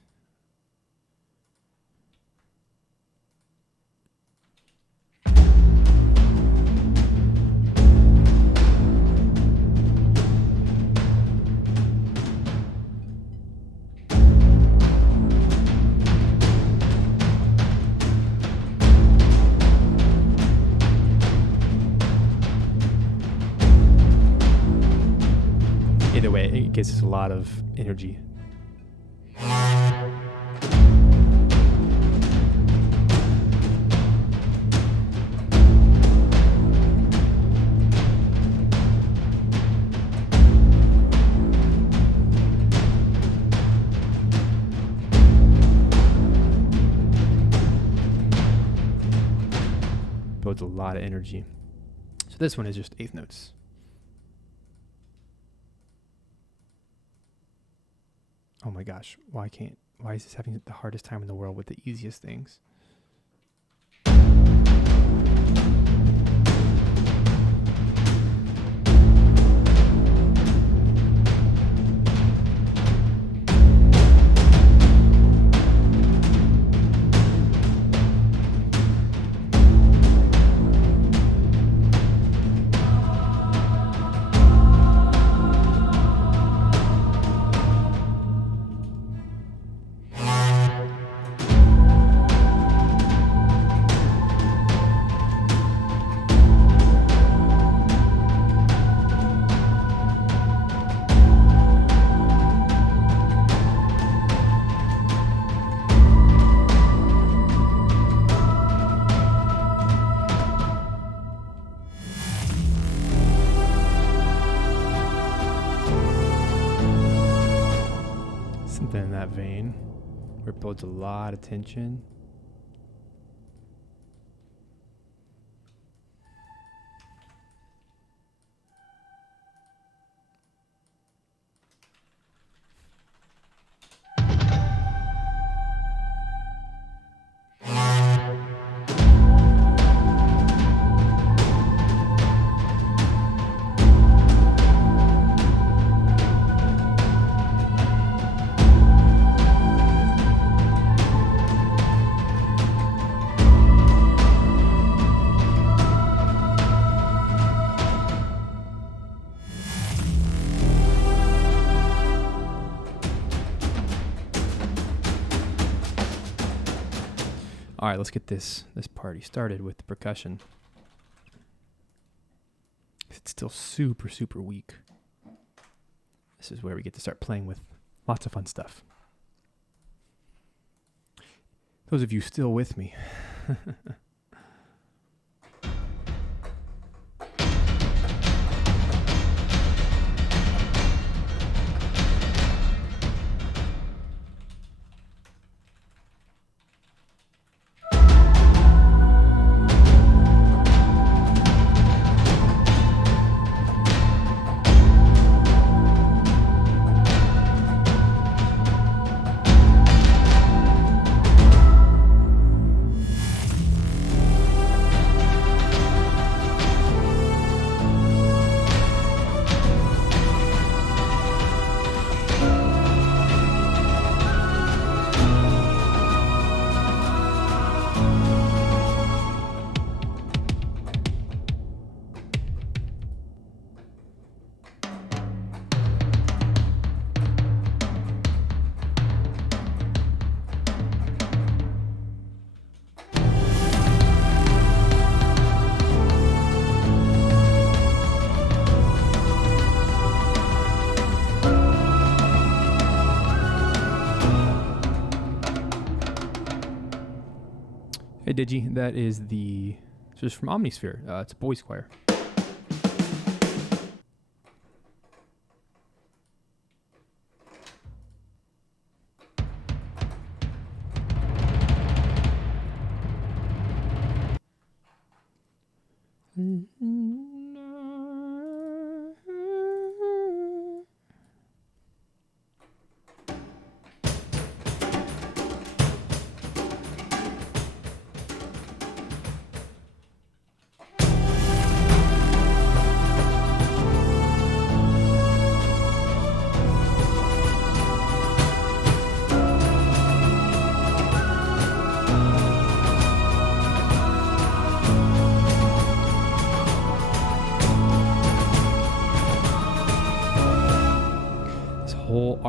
Either way, it gives us a lot of energy. Builds a lot of energy. So this one is just eighth notes. Oh my gosh, why is this having the hardest time in the world with the easiest things? Something in that vein where it builds a lot of tension. All right, let's get this party started with the percussion. It's still super, super weak. This is where we get to start playing with lots of fun stuff. Those of you still with me. Hey Digi, that is just from Omnisphere. It's a boys choir.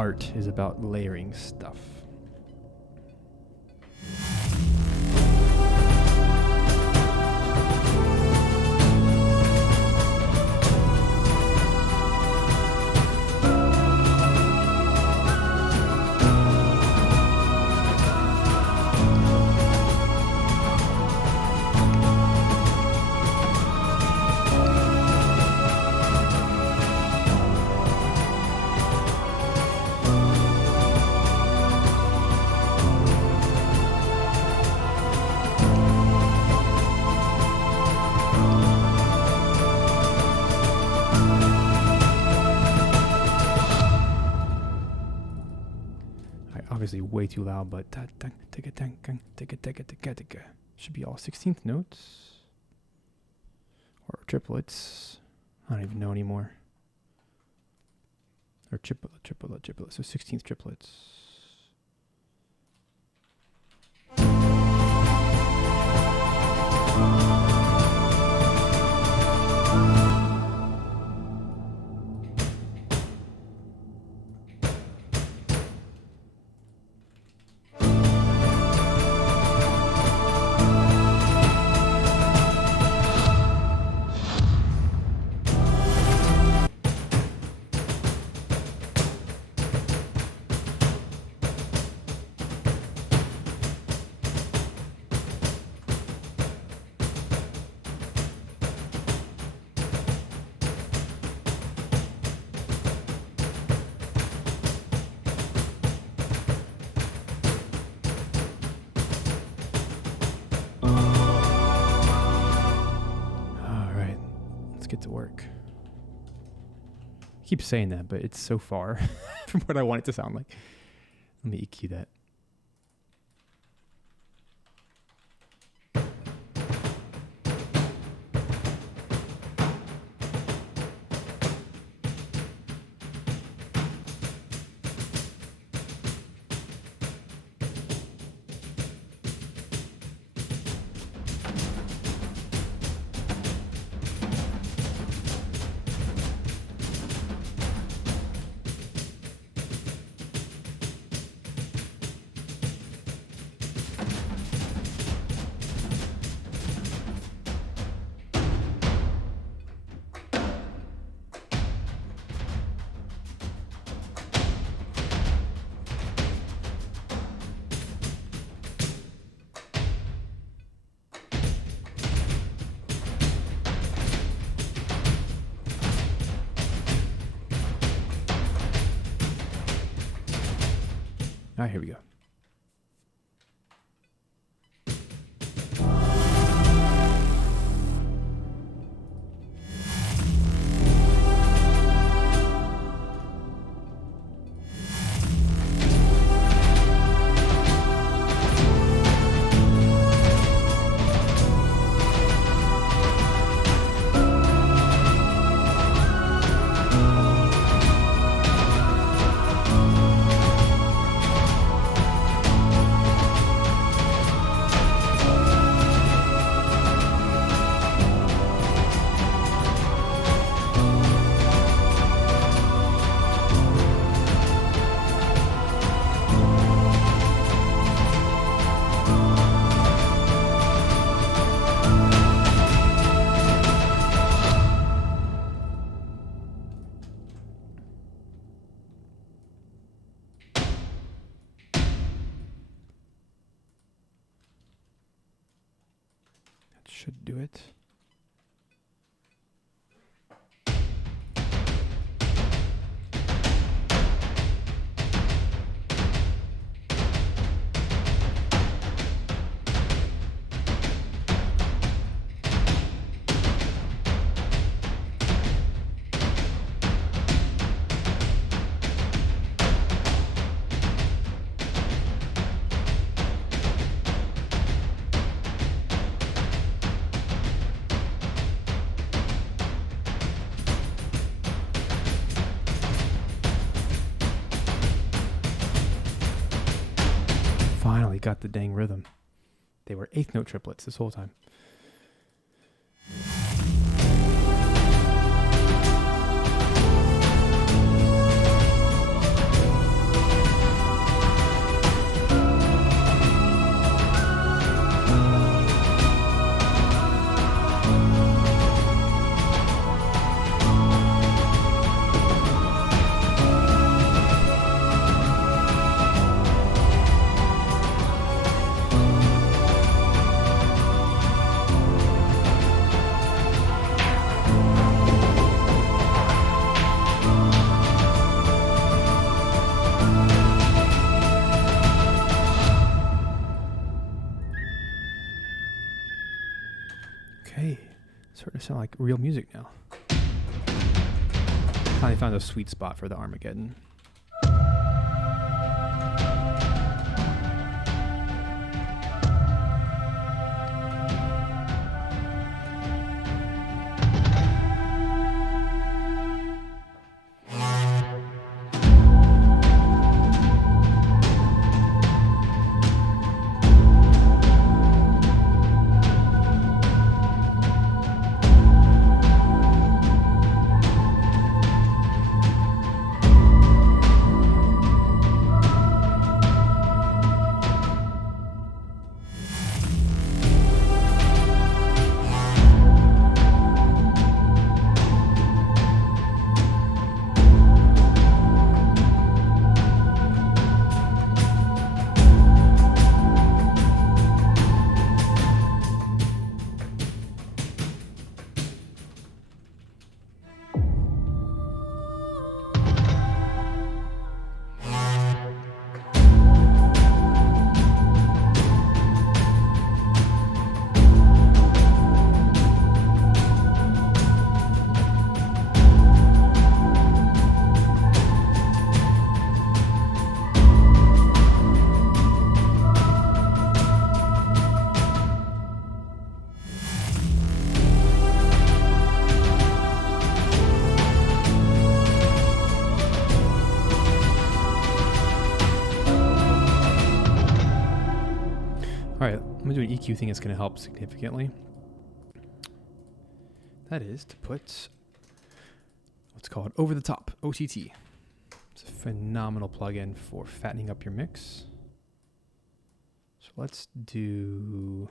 art is about layering stuff. Obviously way too loud, but should be all 16th notes or triplets. I don't even know anymore. Or triplet. So 16th triplets. Get to work. I keep saying that, but it's so far from what I want it to sound like. Let me EQ that. All right, here we go. Should do it. Finally got the dang rhythm. They were eighth note triplets this whole time. Okay, starting to sound like real music now. Finally found a sweet spot for the Armageddon. All right, I'm gonna do an EQ thing that's gonna help significantly. That is to put what's called over the top, OTT. It's a phenomenal plugin for fattening up your mix. So let's do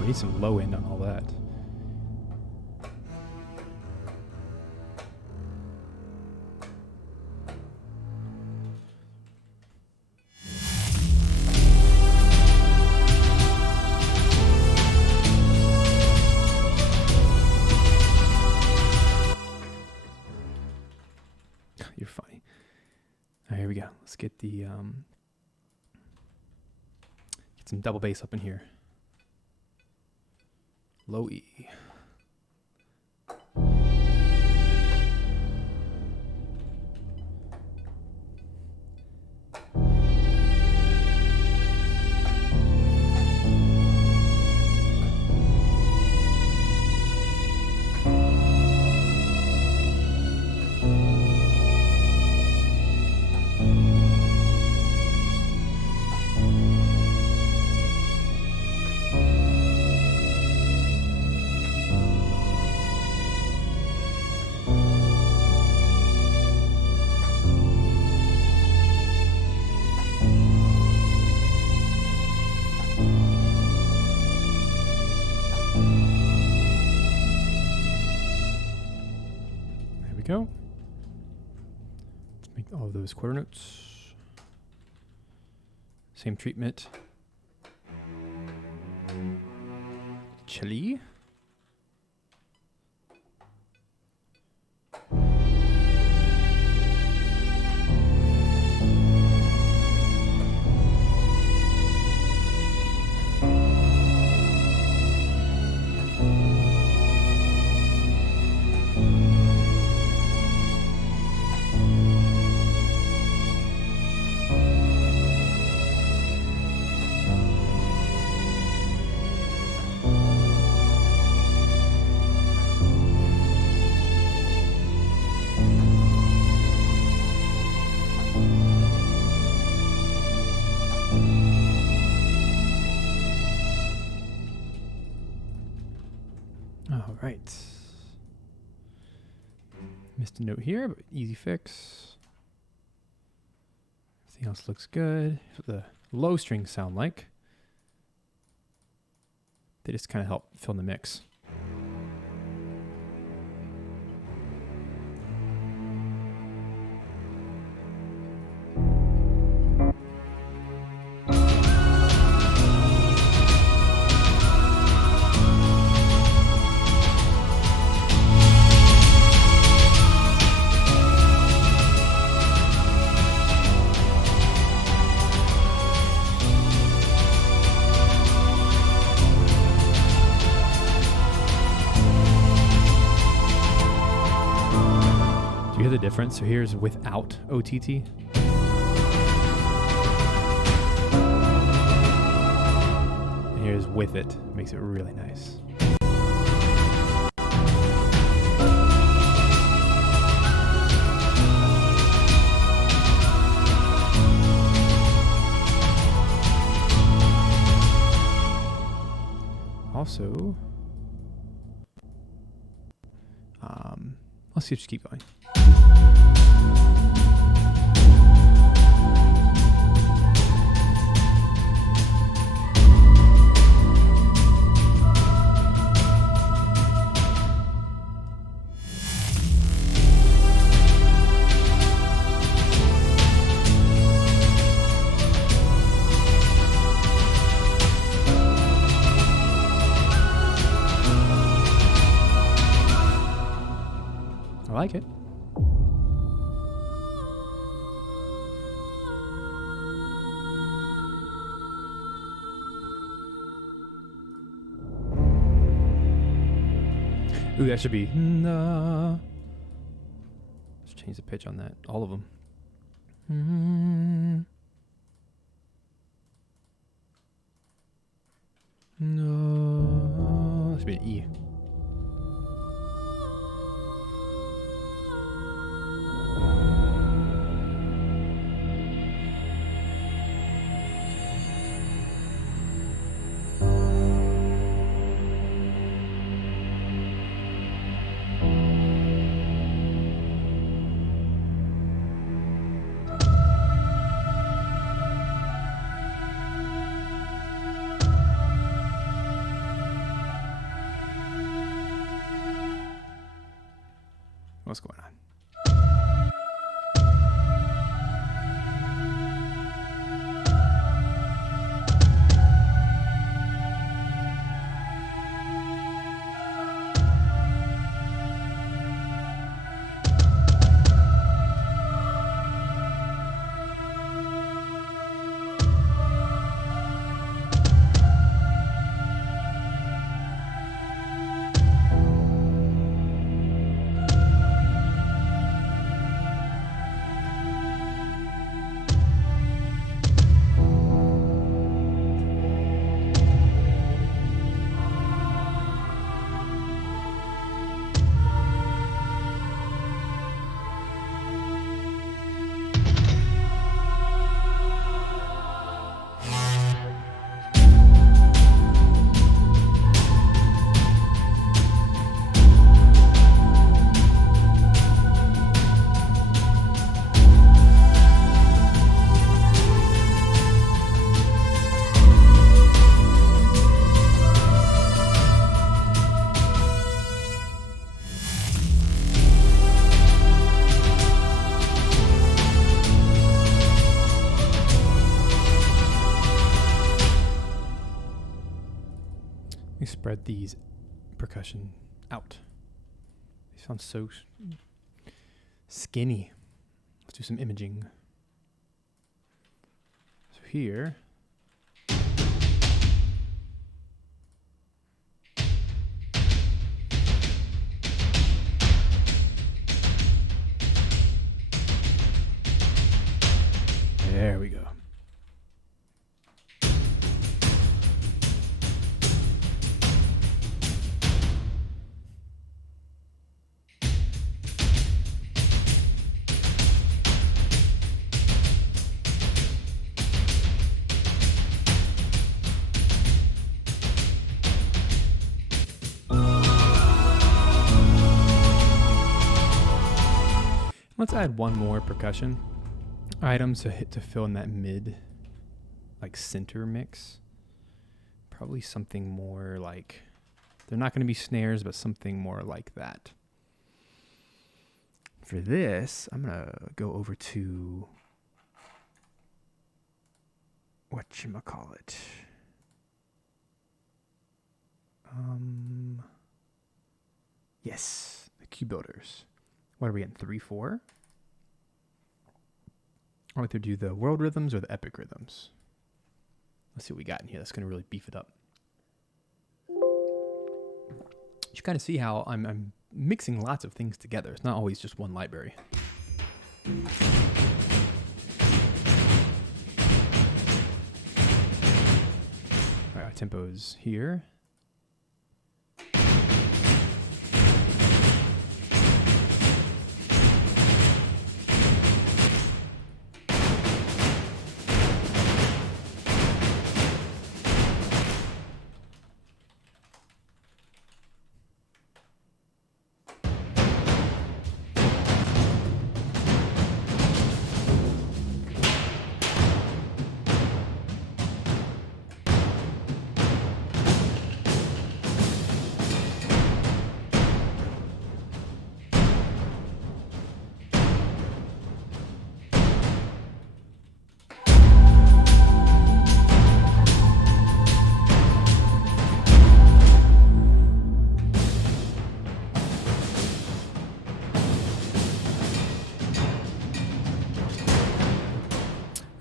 we need some low end on all that. You're funny. All right, here we go. Let's get the get some double bass up in here. Low E. Go. Let's make all of those quarter notes. Same treatment. Chili. All right. Missed a note here, but easy fix. Everything else looks good. That's what the low strings sound like. They just kind of help fill in the mix. Do you hear the difference? So here's without OTT. And here's with it. Makes it really nice. Also, let's see if you keep going. I like it. Ooh, that should be. Let's change the pitch on that. All of them. No. That should be an E. What's going on? Let me spread these percussion out. They sound so skinny. Let's do some imaging. So here. There we go. Let's add one more percussion item to fill in that mid, like center mix. Probably something more like, they're not going to be snares, but something more like that. For this, I'm going to go over to whatchamacallit. Yes, the cue builders. What are we getting? 3/4? I'll either do the world rhythms or the epic rhythms. Let's see what we got in here. That's going to really beef it up. You kind of see how I'm mixing lots of things together. It's not always just one library. All right, our tempo's here.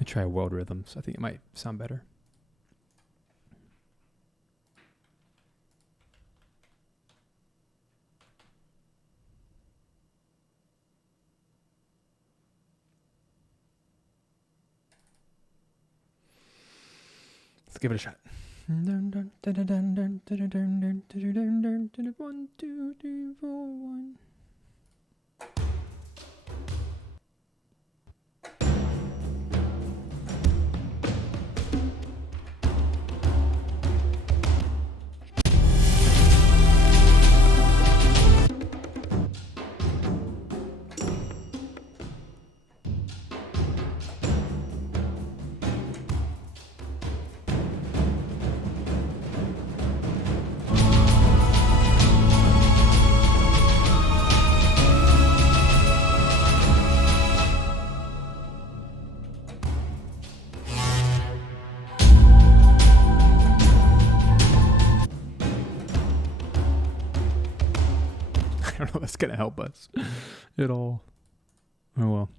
Try world rhythms. I think it might sound better. Let's give it a shot. 1, 2, 3, 4, 1. I don't know if that's going to help us at all. Oh, well.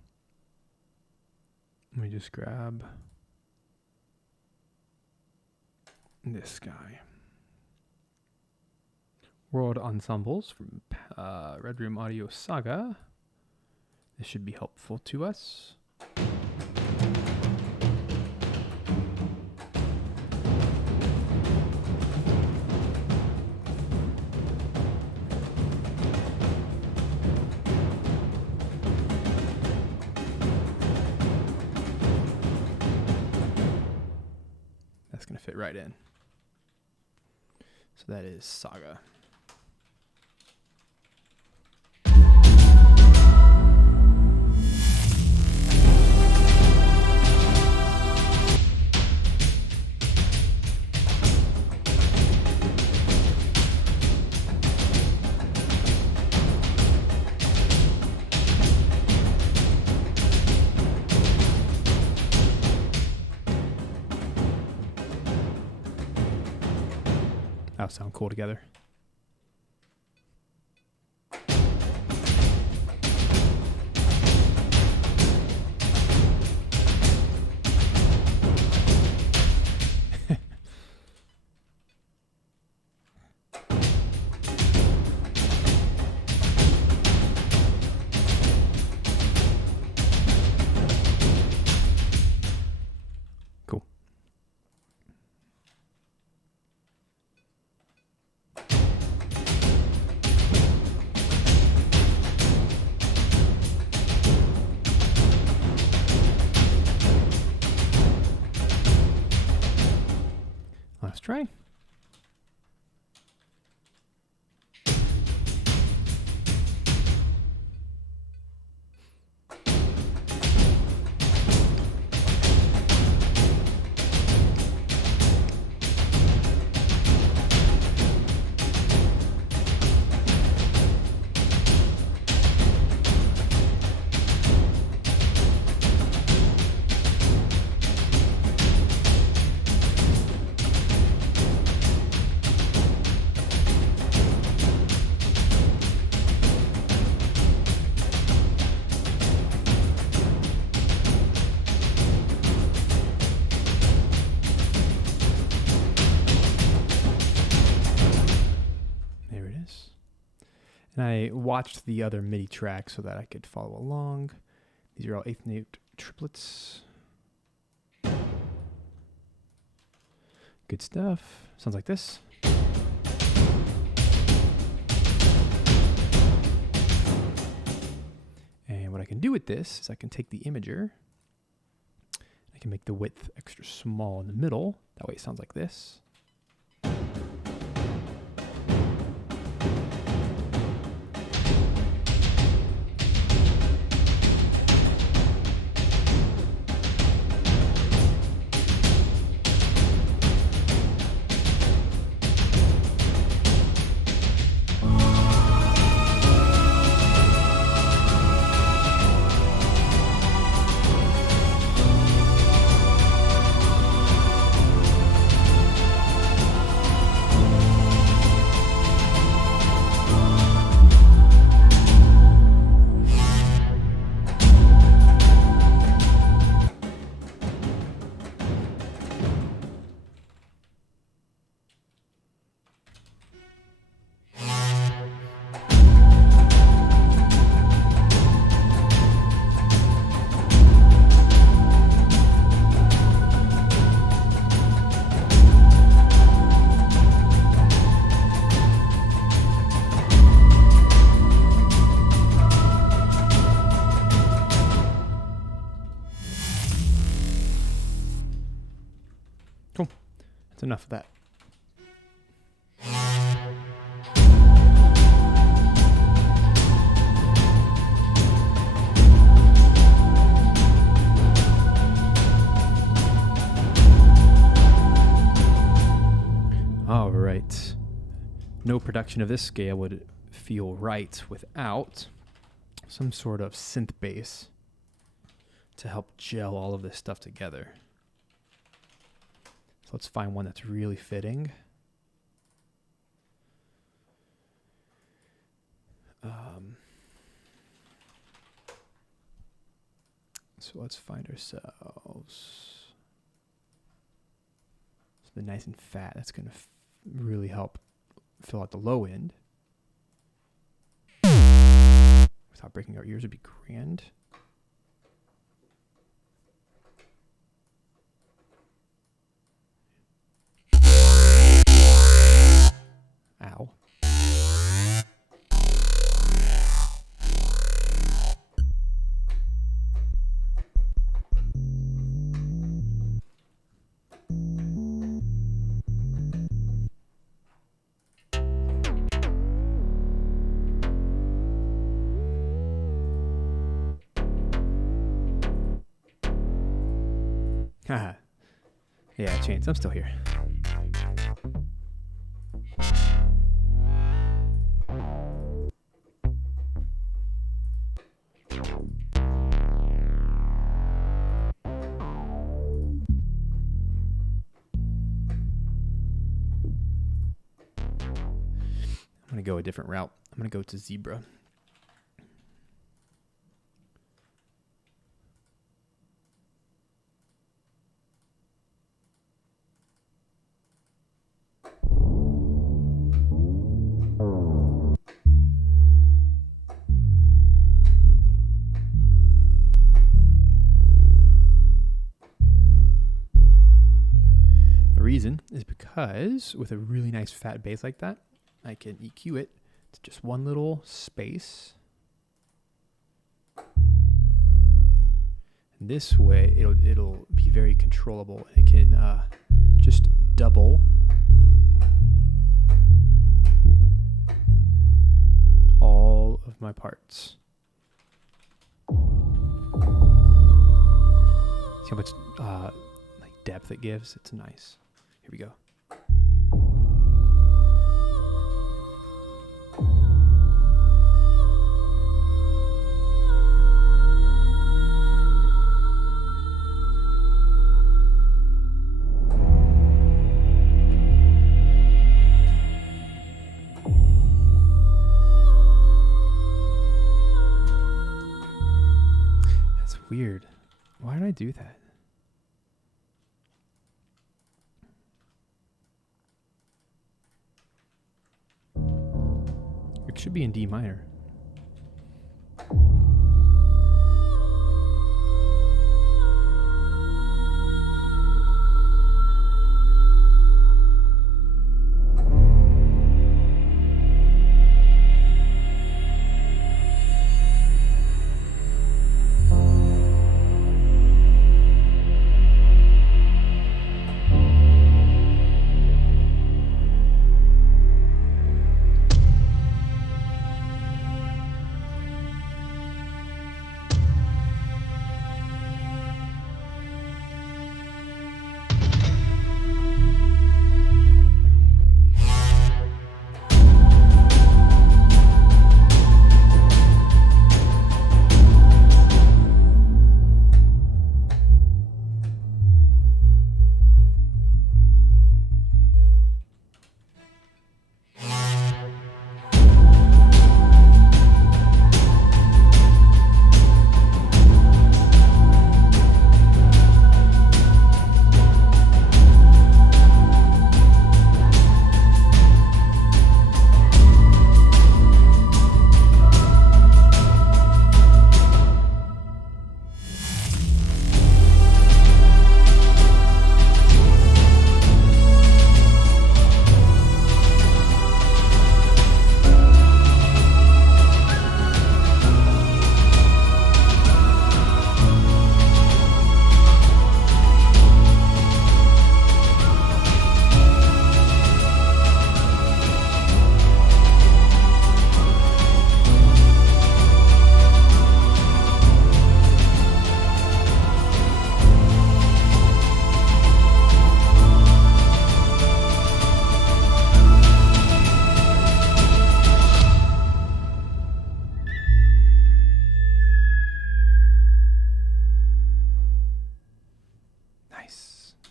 Let me just grab this guy. World Ensembles from Red Room Audio Saga. This should be helpful to us. That's going to fit right in. So that is Saga. That'll sound cool together. Cool. Let's try. And I watched the other MIDI track so that I could follow along. These are all eighth note triplets. Good stuff. Sounds like this. And what I can do with this is I can take the imager. I can make the width extra small in the middle. That way it sounds like this. Cool. That's enough of that. All right. No production of this scale would feel right without some sort of synth bass to help gel all of this stuff together. So let's find one that's really fitting. So let's find ourselves something nice and fat. That's going to really help fill out the low end. Without breaking our ears would be grand. Ow. Haha. Yeah, it changed. I'm still here. I'm going to go a different route. I'm going to go to Zebra. The reason is because with a really nice fat bass like that, I can EQ it to just one little space. And this way, it'll be very controllable. It can just double all of my parts. See how much like depth it gives? It's nice. Here we go. That's weird. Why did I do that? Should be in D minor.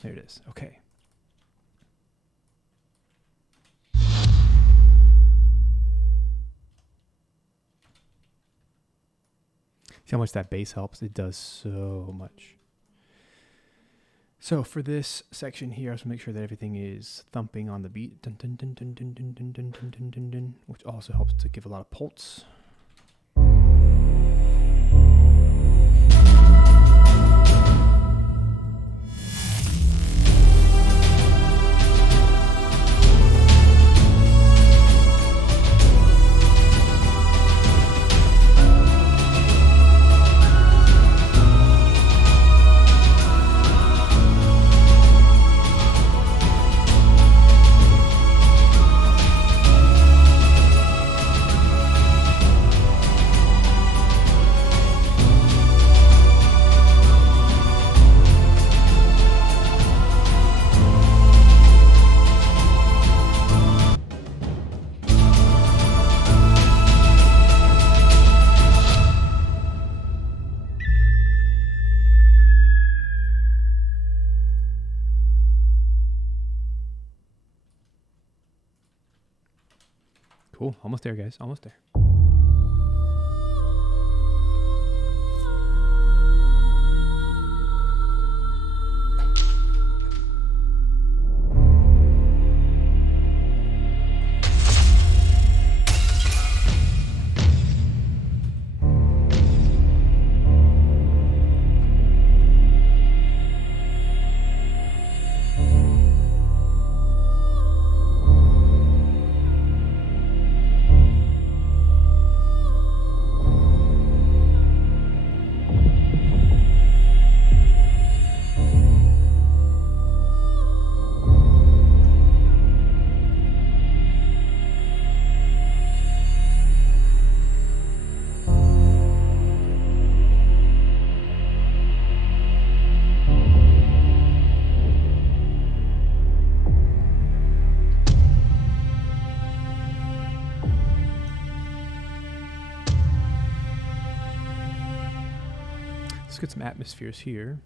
There it is. Okay. See how much that bass helps? It does so much. So for this section here, I have to make sure that everything is thumping on the beat, dun, dun, dun, dun, dun, dun, dun, dun, dun, dun, dun, dun, which also helps to give a lot of pulse. Cool. Almost there, guys. Almost there. Let's get some atmospheres here.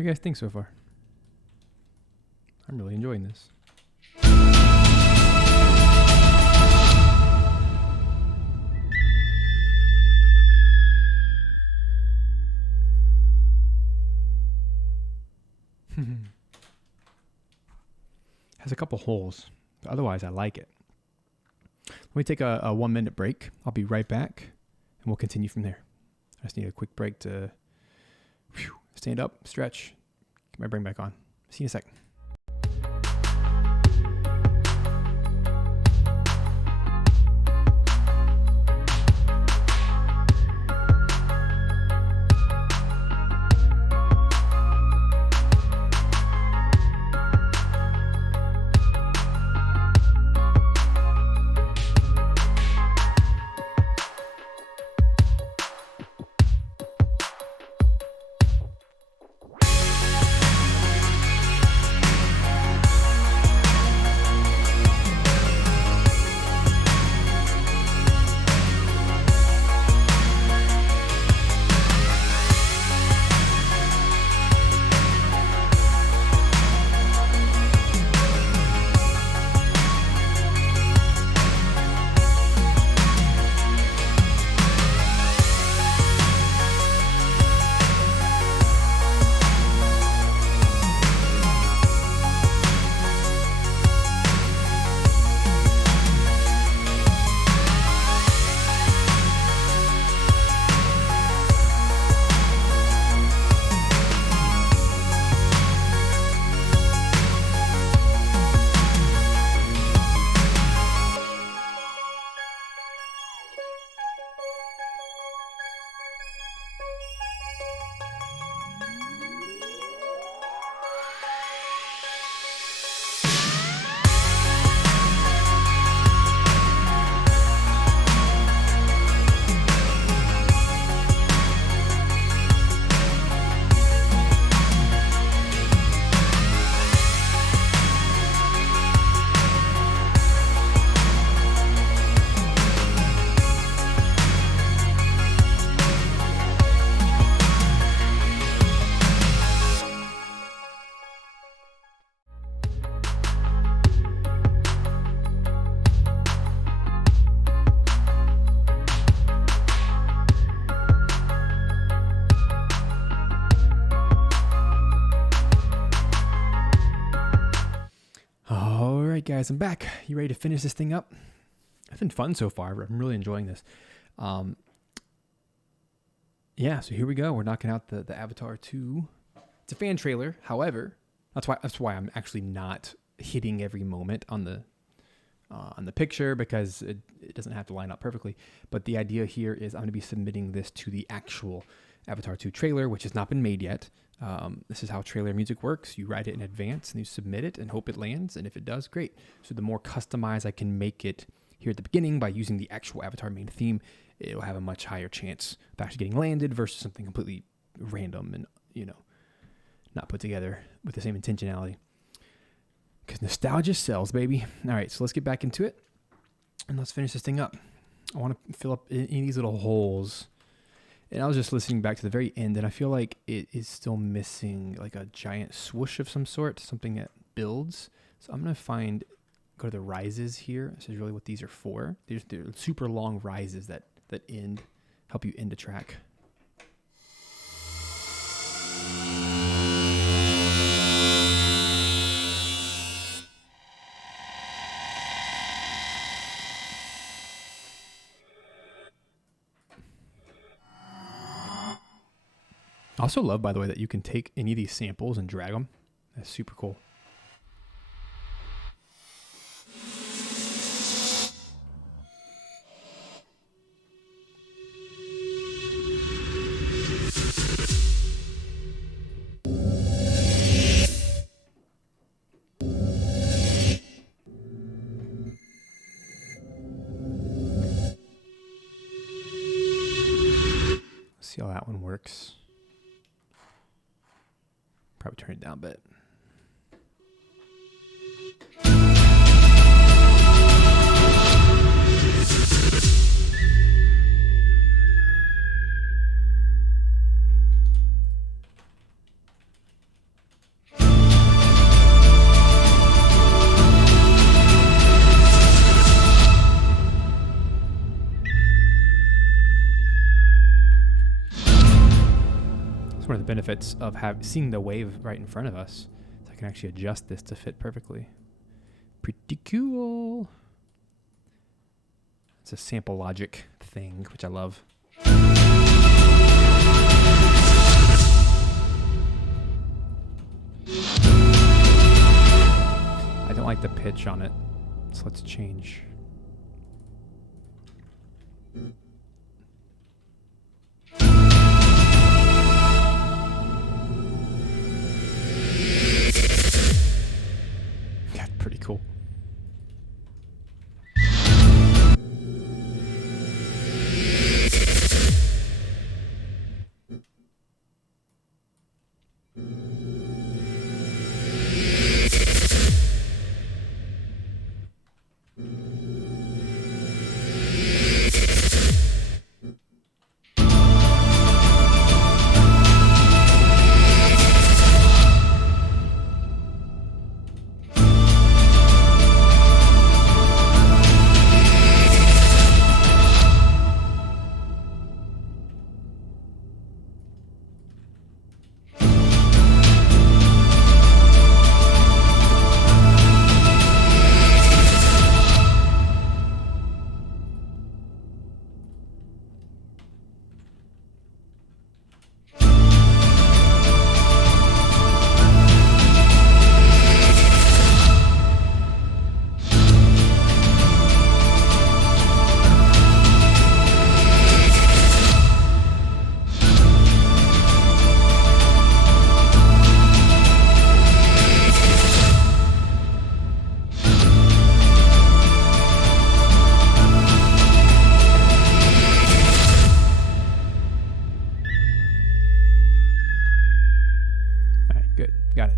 do you guys think so far? I'm really enjoying this. Has a couple holes, but otherwise I like it. Let me take a 1 minute break. I'll be right back and we'll continue from there. I just need a quick break to stand up, stretch, get my brain back on. See you in a second. right, guys, I'm back. You ready to finish this thing up? It's been fun so far. I'm really enjoying this. Yeah, so here we go. We're knocking out the Avatar 2. It's a fan trailer. However, that's why I'm actually not hitting every moment on the picture, because it doesn't have to line up perfectly. But the idea here is I'm going to be submitting this to the actual Avatar 2 trailer, which has not been made yet. This is how trailer music works. You write it in advance and you submit it and hope it lands. And if it does, great. So the more customized I can make it here at the beginning by using the actual Avatar main theme, it'll have a much higher chance of actually getting landed versus something completely random and, not put together with the same intentionality. Because nostalgia sells, baby. All right, so let's get back into it and let's finish this thing up. I want to fill up any of these little holes. And I was just listening back to the very end, and I feel like it is still missing like a giant swoosh of some sort, something that builds. So I'm going to go to the rises here. This is really what these are for. They're super long rises that help you end a track. I also love, by the way, that you can take any of these samples and drag them. That's super cool. Let's see how that one works. Probably turn it down a bit. benefits of seeing the wave right in front of us. So I can actually adjust this to fit perfectly. Pretty cool. It's a sample logic thing, which I love. I don't like the pitch on it, so let's change. That's pretty cool. Good. Got it.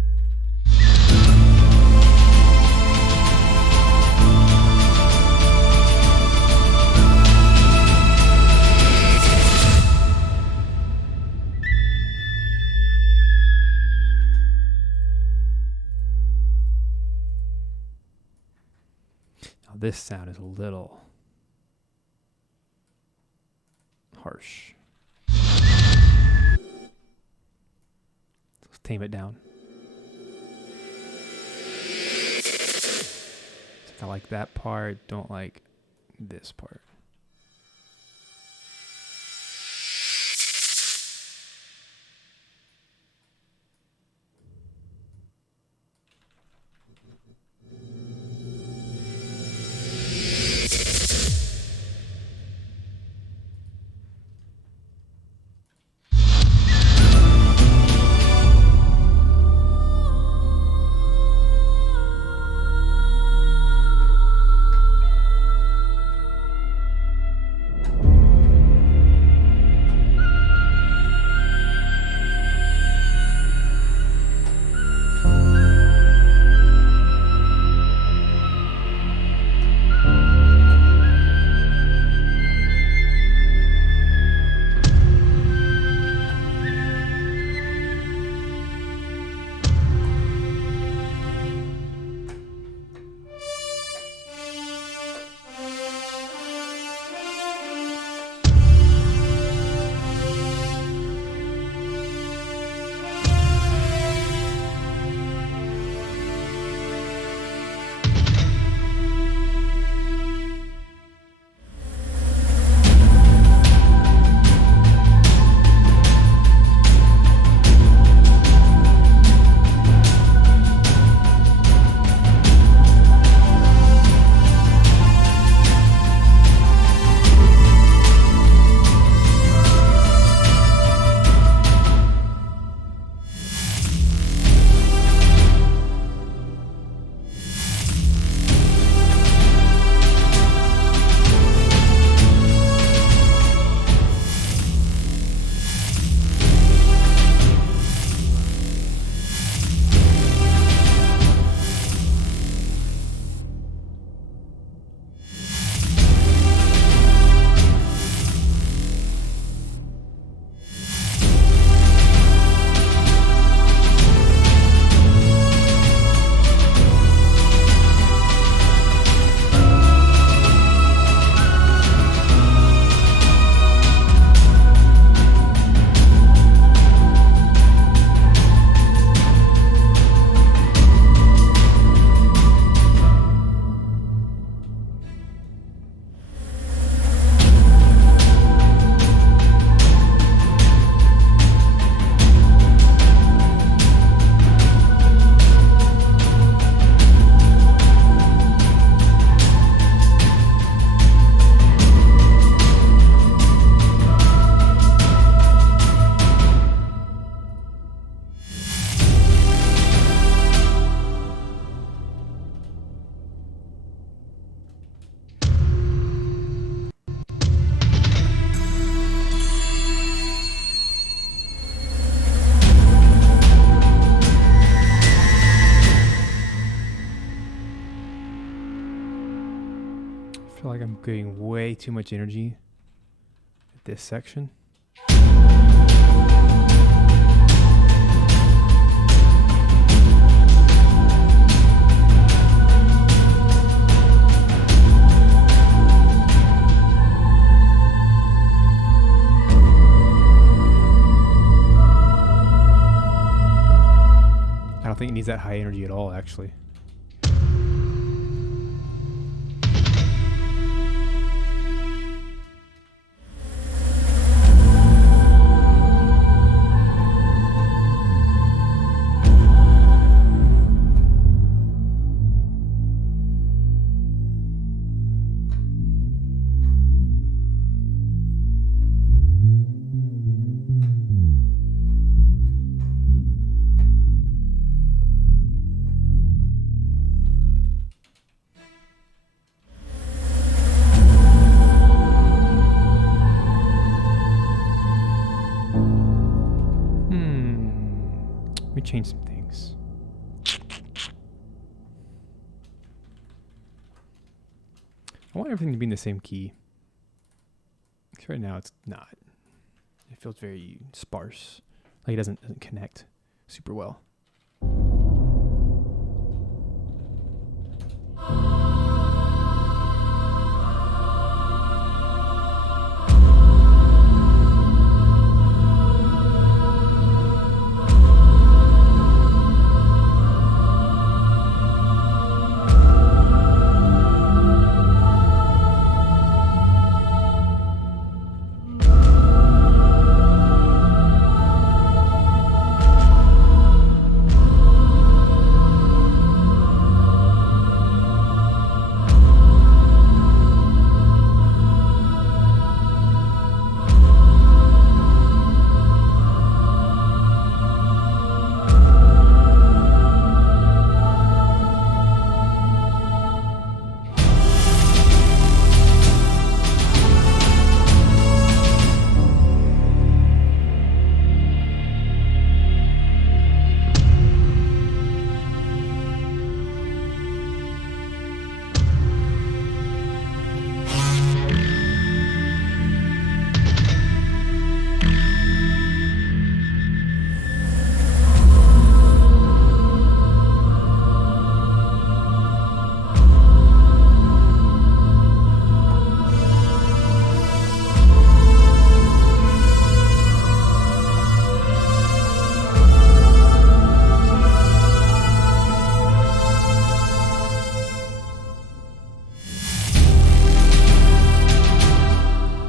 Now this sound is a little harsh. Let's tame it down. I like that part, don't like this part. Getting way too much energy at this section. I don't think it needs that high energy at all, actually. Let me change some things. I want everything to be in the same key. Because right now it's not. It feels very sparse. Like it doesn't connect super well.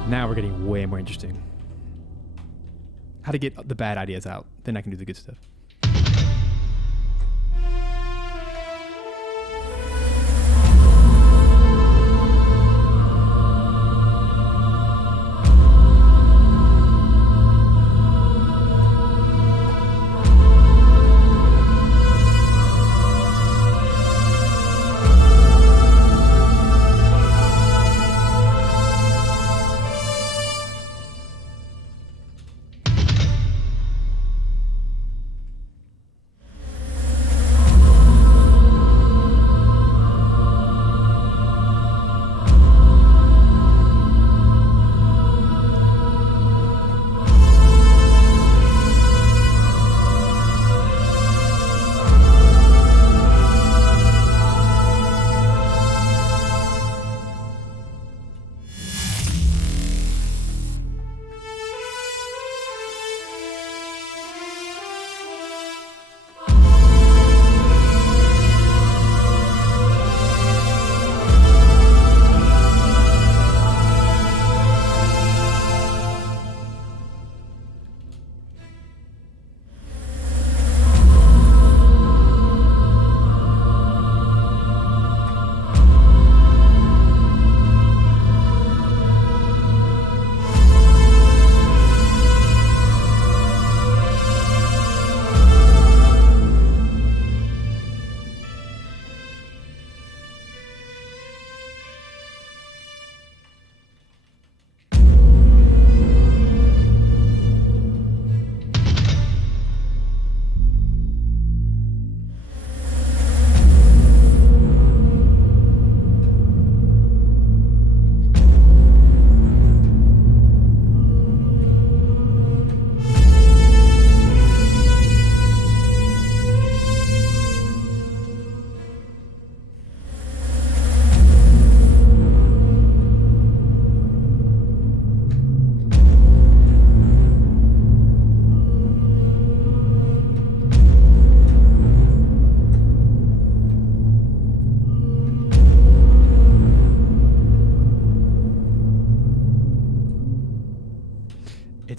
Now we're getting way more interesting. How to get the bad ideas out, then I can do the good stuff.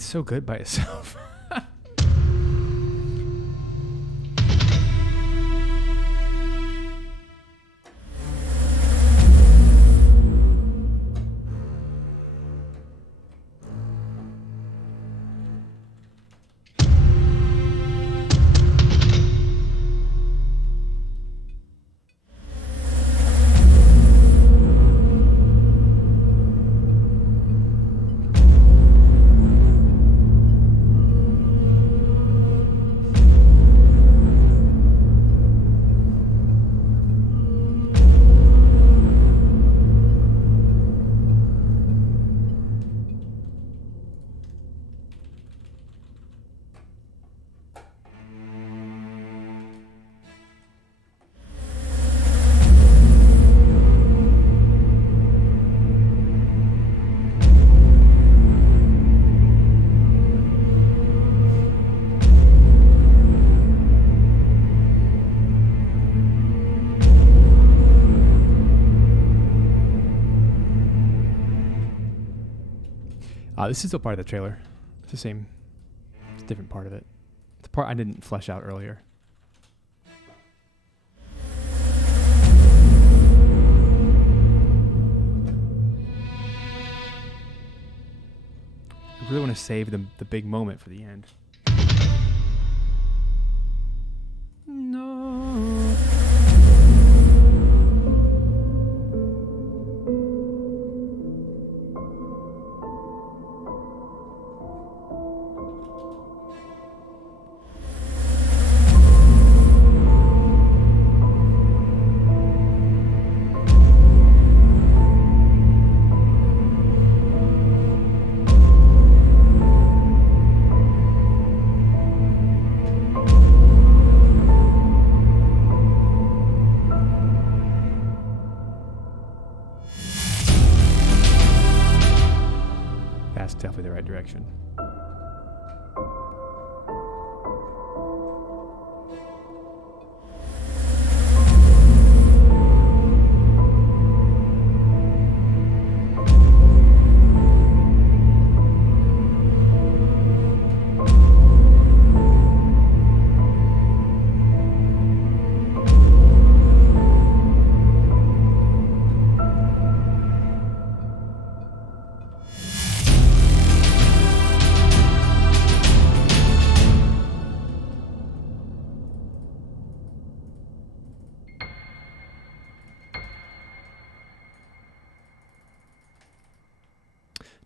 It's so good by itself. This is still part of the trailer. It's the same. It's a different part of it. The part I didn't flesh out earlier. I really want to save the big moment for the end. No. That's definitely the right direction.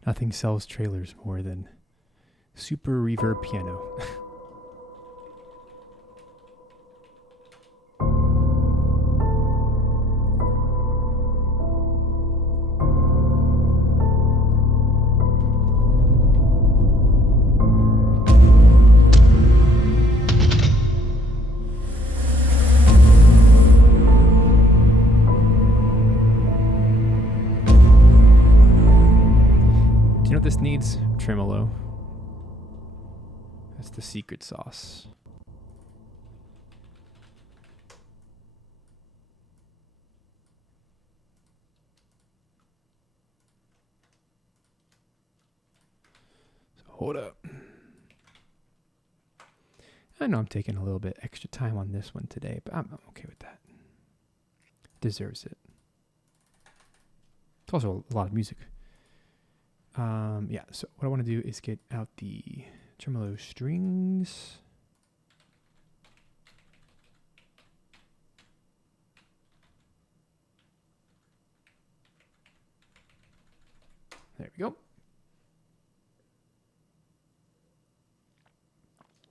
Nothing sells trailers more than super reverb piano. You know what this needs? Tremolo. That's the secret sauce. So hold up. I know I'm taking a little bit extra time on this one today, but I'm okay with that. Deserves it. It's also a lot of music. Yeah, so what I want to do is get out the tremolo strings. There we go.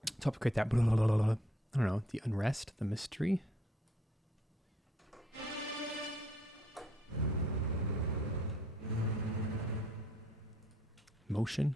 To help create that, I don't know, the unrest, the mystery. Motion.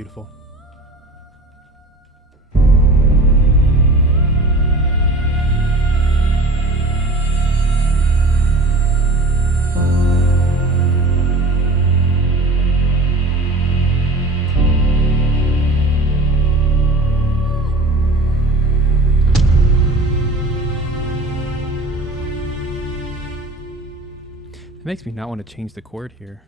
beautiful. It makes me not want to change the chord here.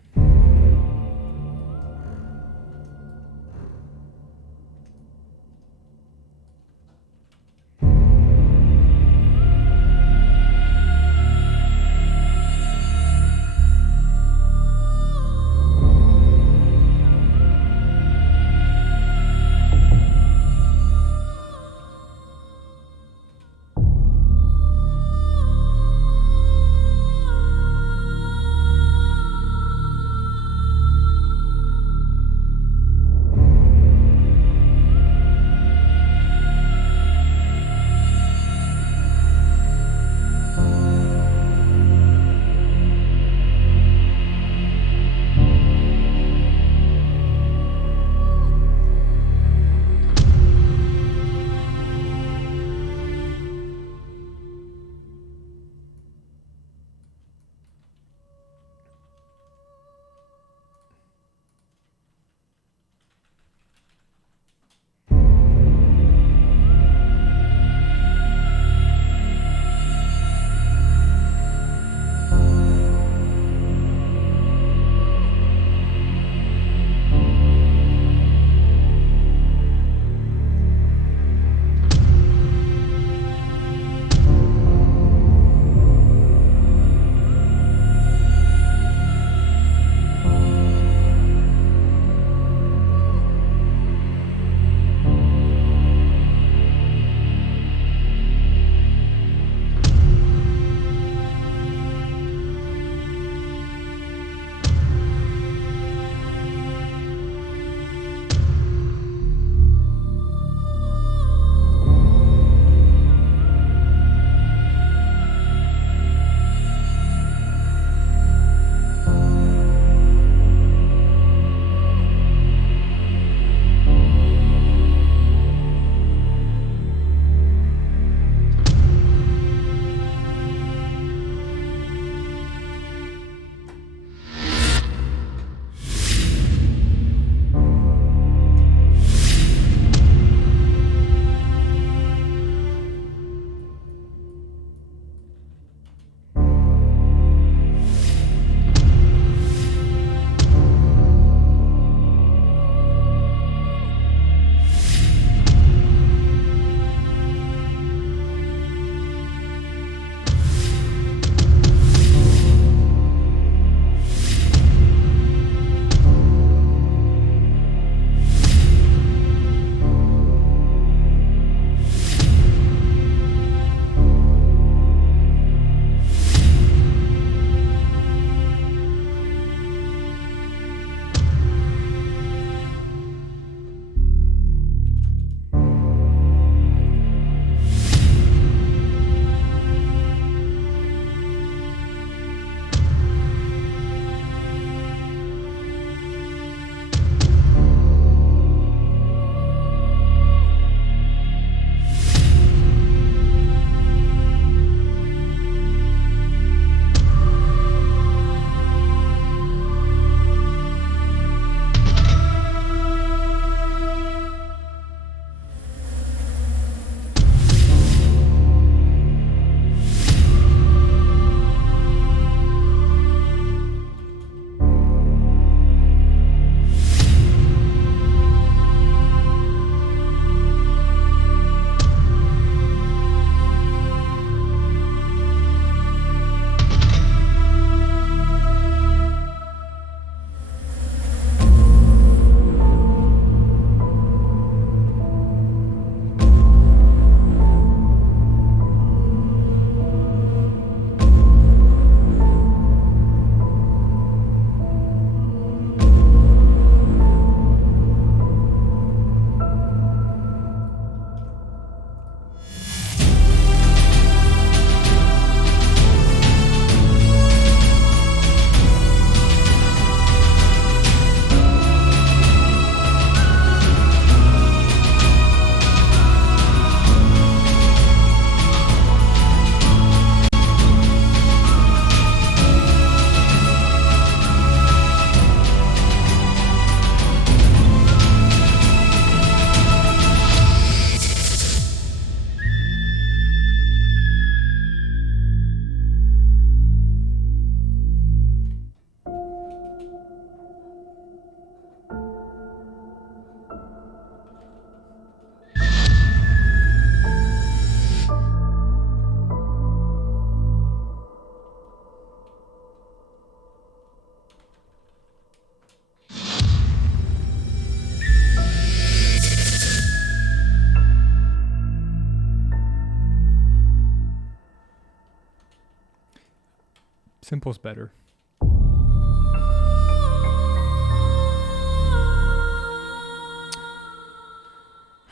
Simple's better.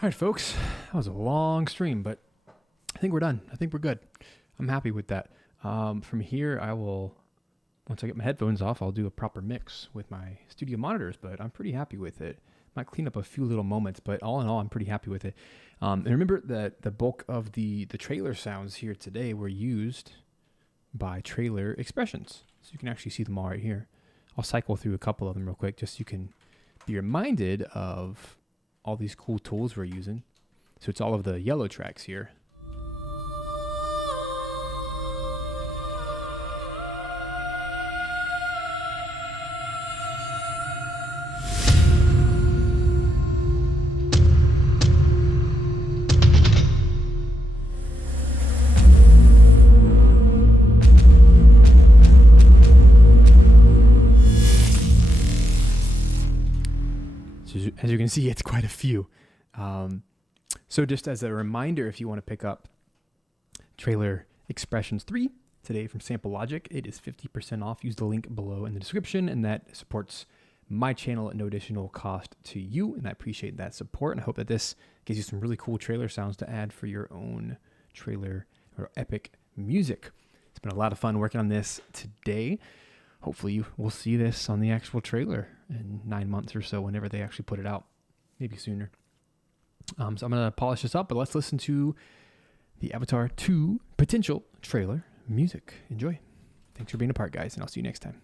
All right, folks, that was a long stream, but I think we're done. I think we're good. I'm happy with that. From here, once I get my headphones off, I'll do a proper mix with my studio monitors, but I'm pretty happy with it. Might clean up a few little moments, but all in all, I'm pretty happy with it. And remember that the bulk of the trailer sounds here today were used by Trailer Xpressions. So you can actually see them all right here. I'll cycle through a couple of them real quick just so you can be reminded of all these cool tools we're using. So it's all of the yellow tracks here. As you can see, it's quite a few. So just as a reminder, if you want to pick up Trailer Xpressions 3 today from Sample Logic, it is 50% off. Use the link below in the description, and that supports my channel at no additional cost to you, and I appreciate that support, and I hope that this gives you some really cool trailer sounds to add for your own trailer or epic music. It's been a lot of fun working on this today. Hopefully we'll see this on the actual trailer in 9 months or so, whenever they actually put it out, maybe sooner. So I'm going to polish this up, but let's listen to the Avatar 2 potential trailer music. Enjoy. Thanks for being a part, guys, and I'll see you next time.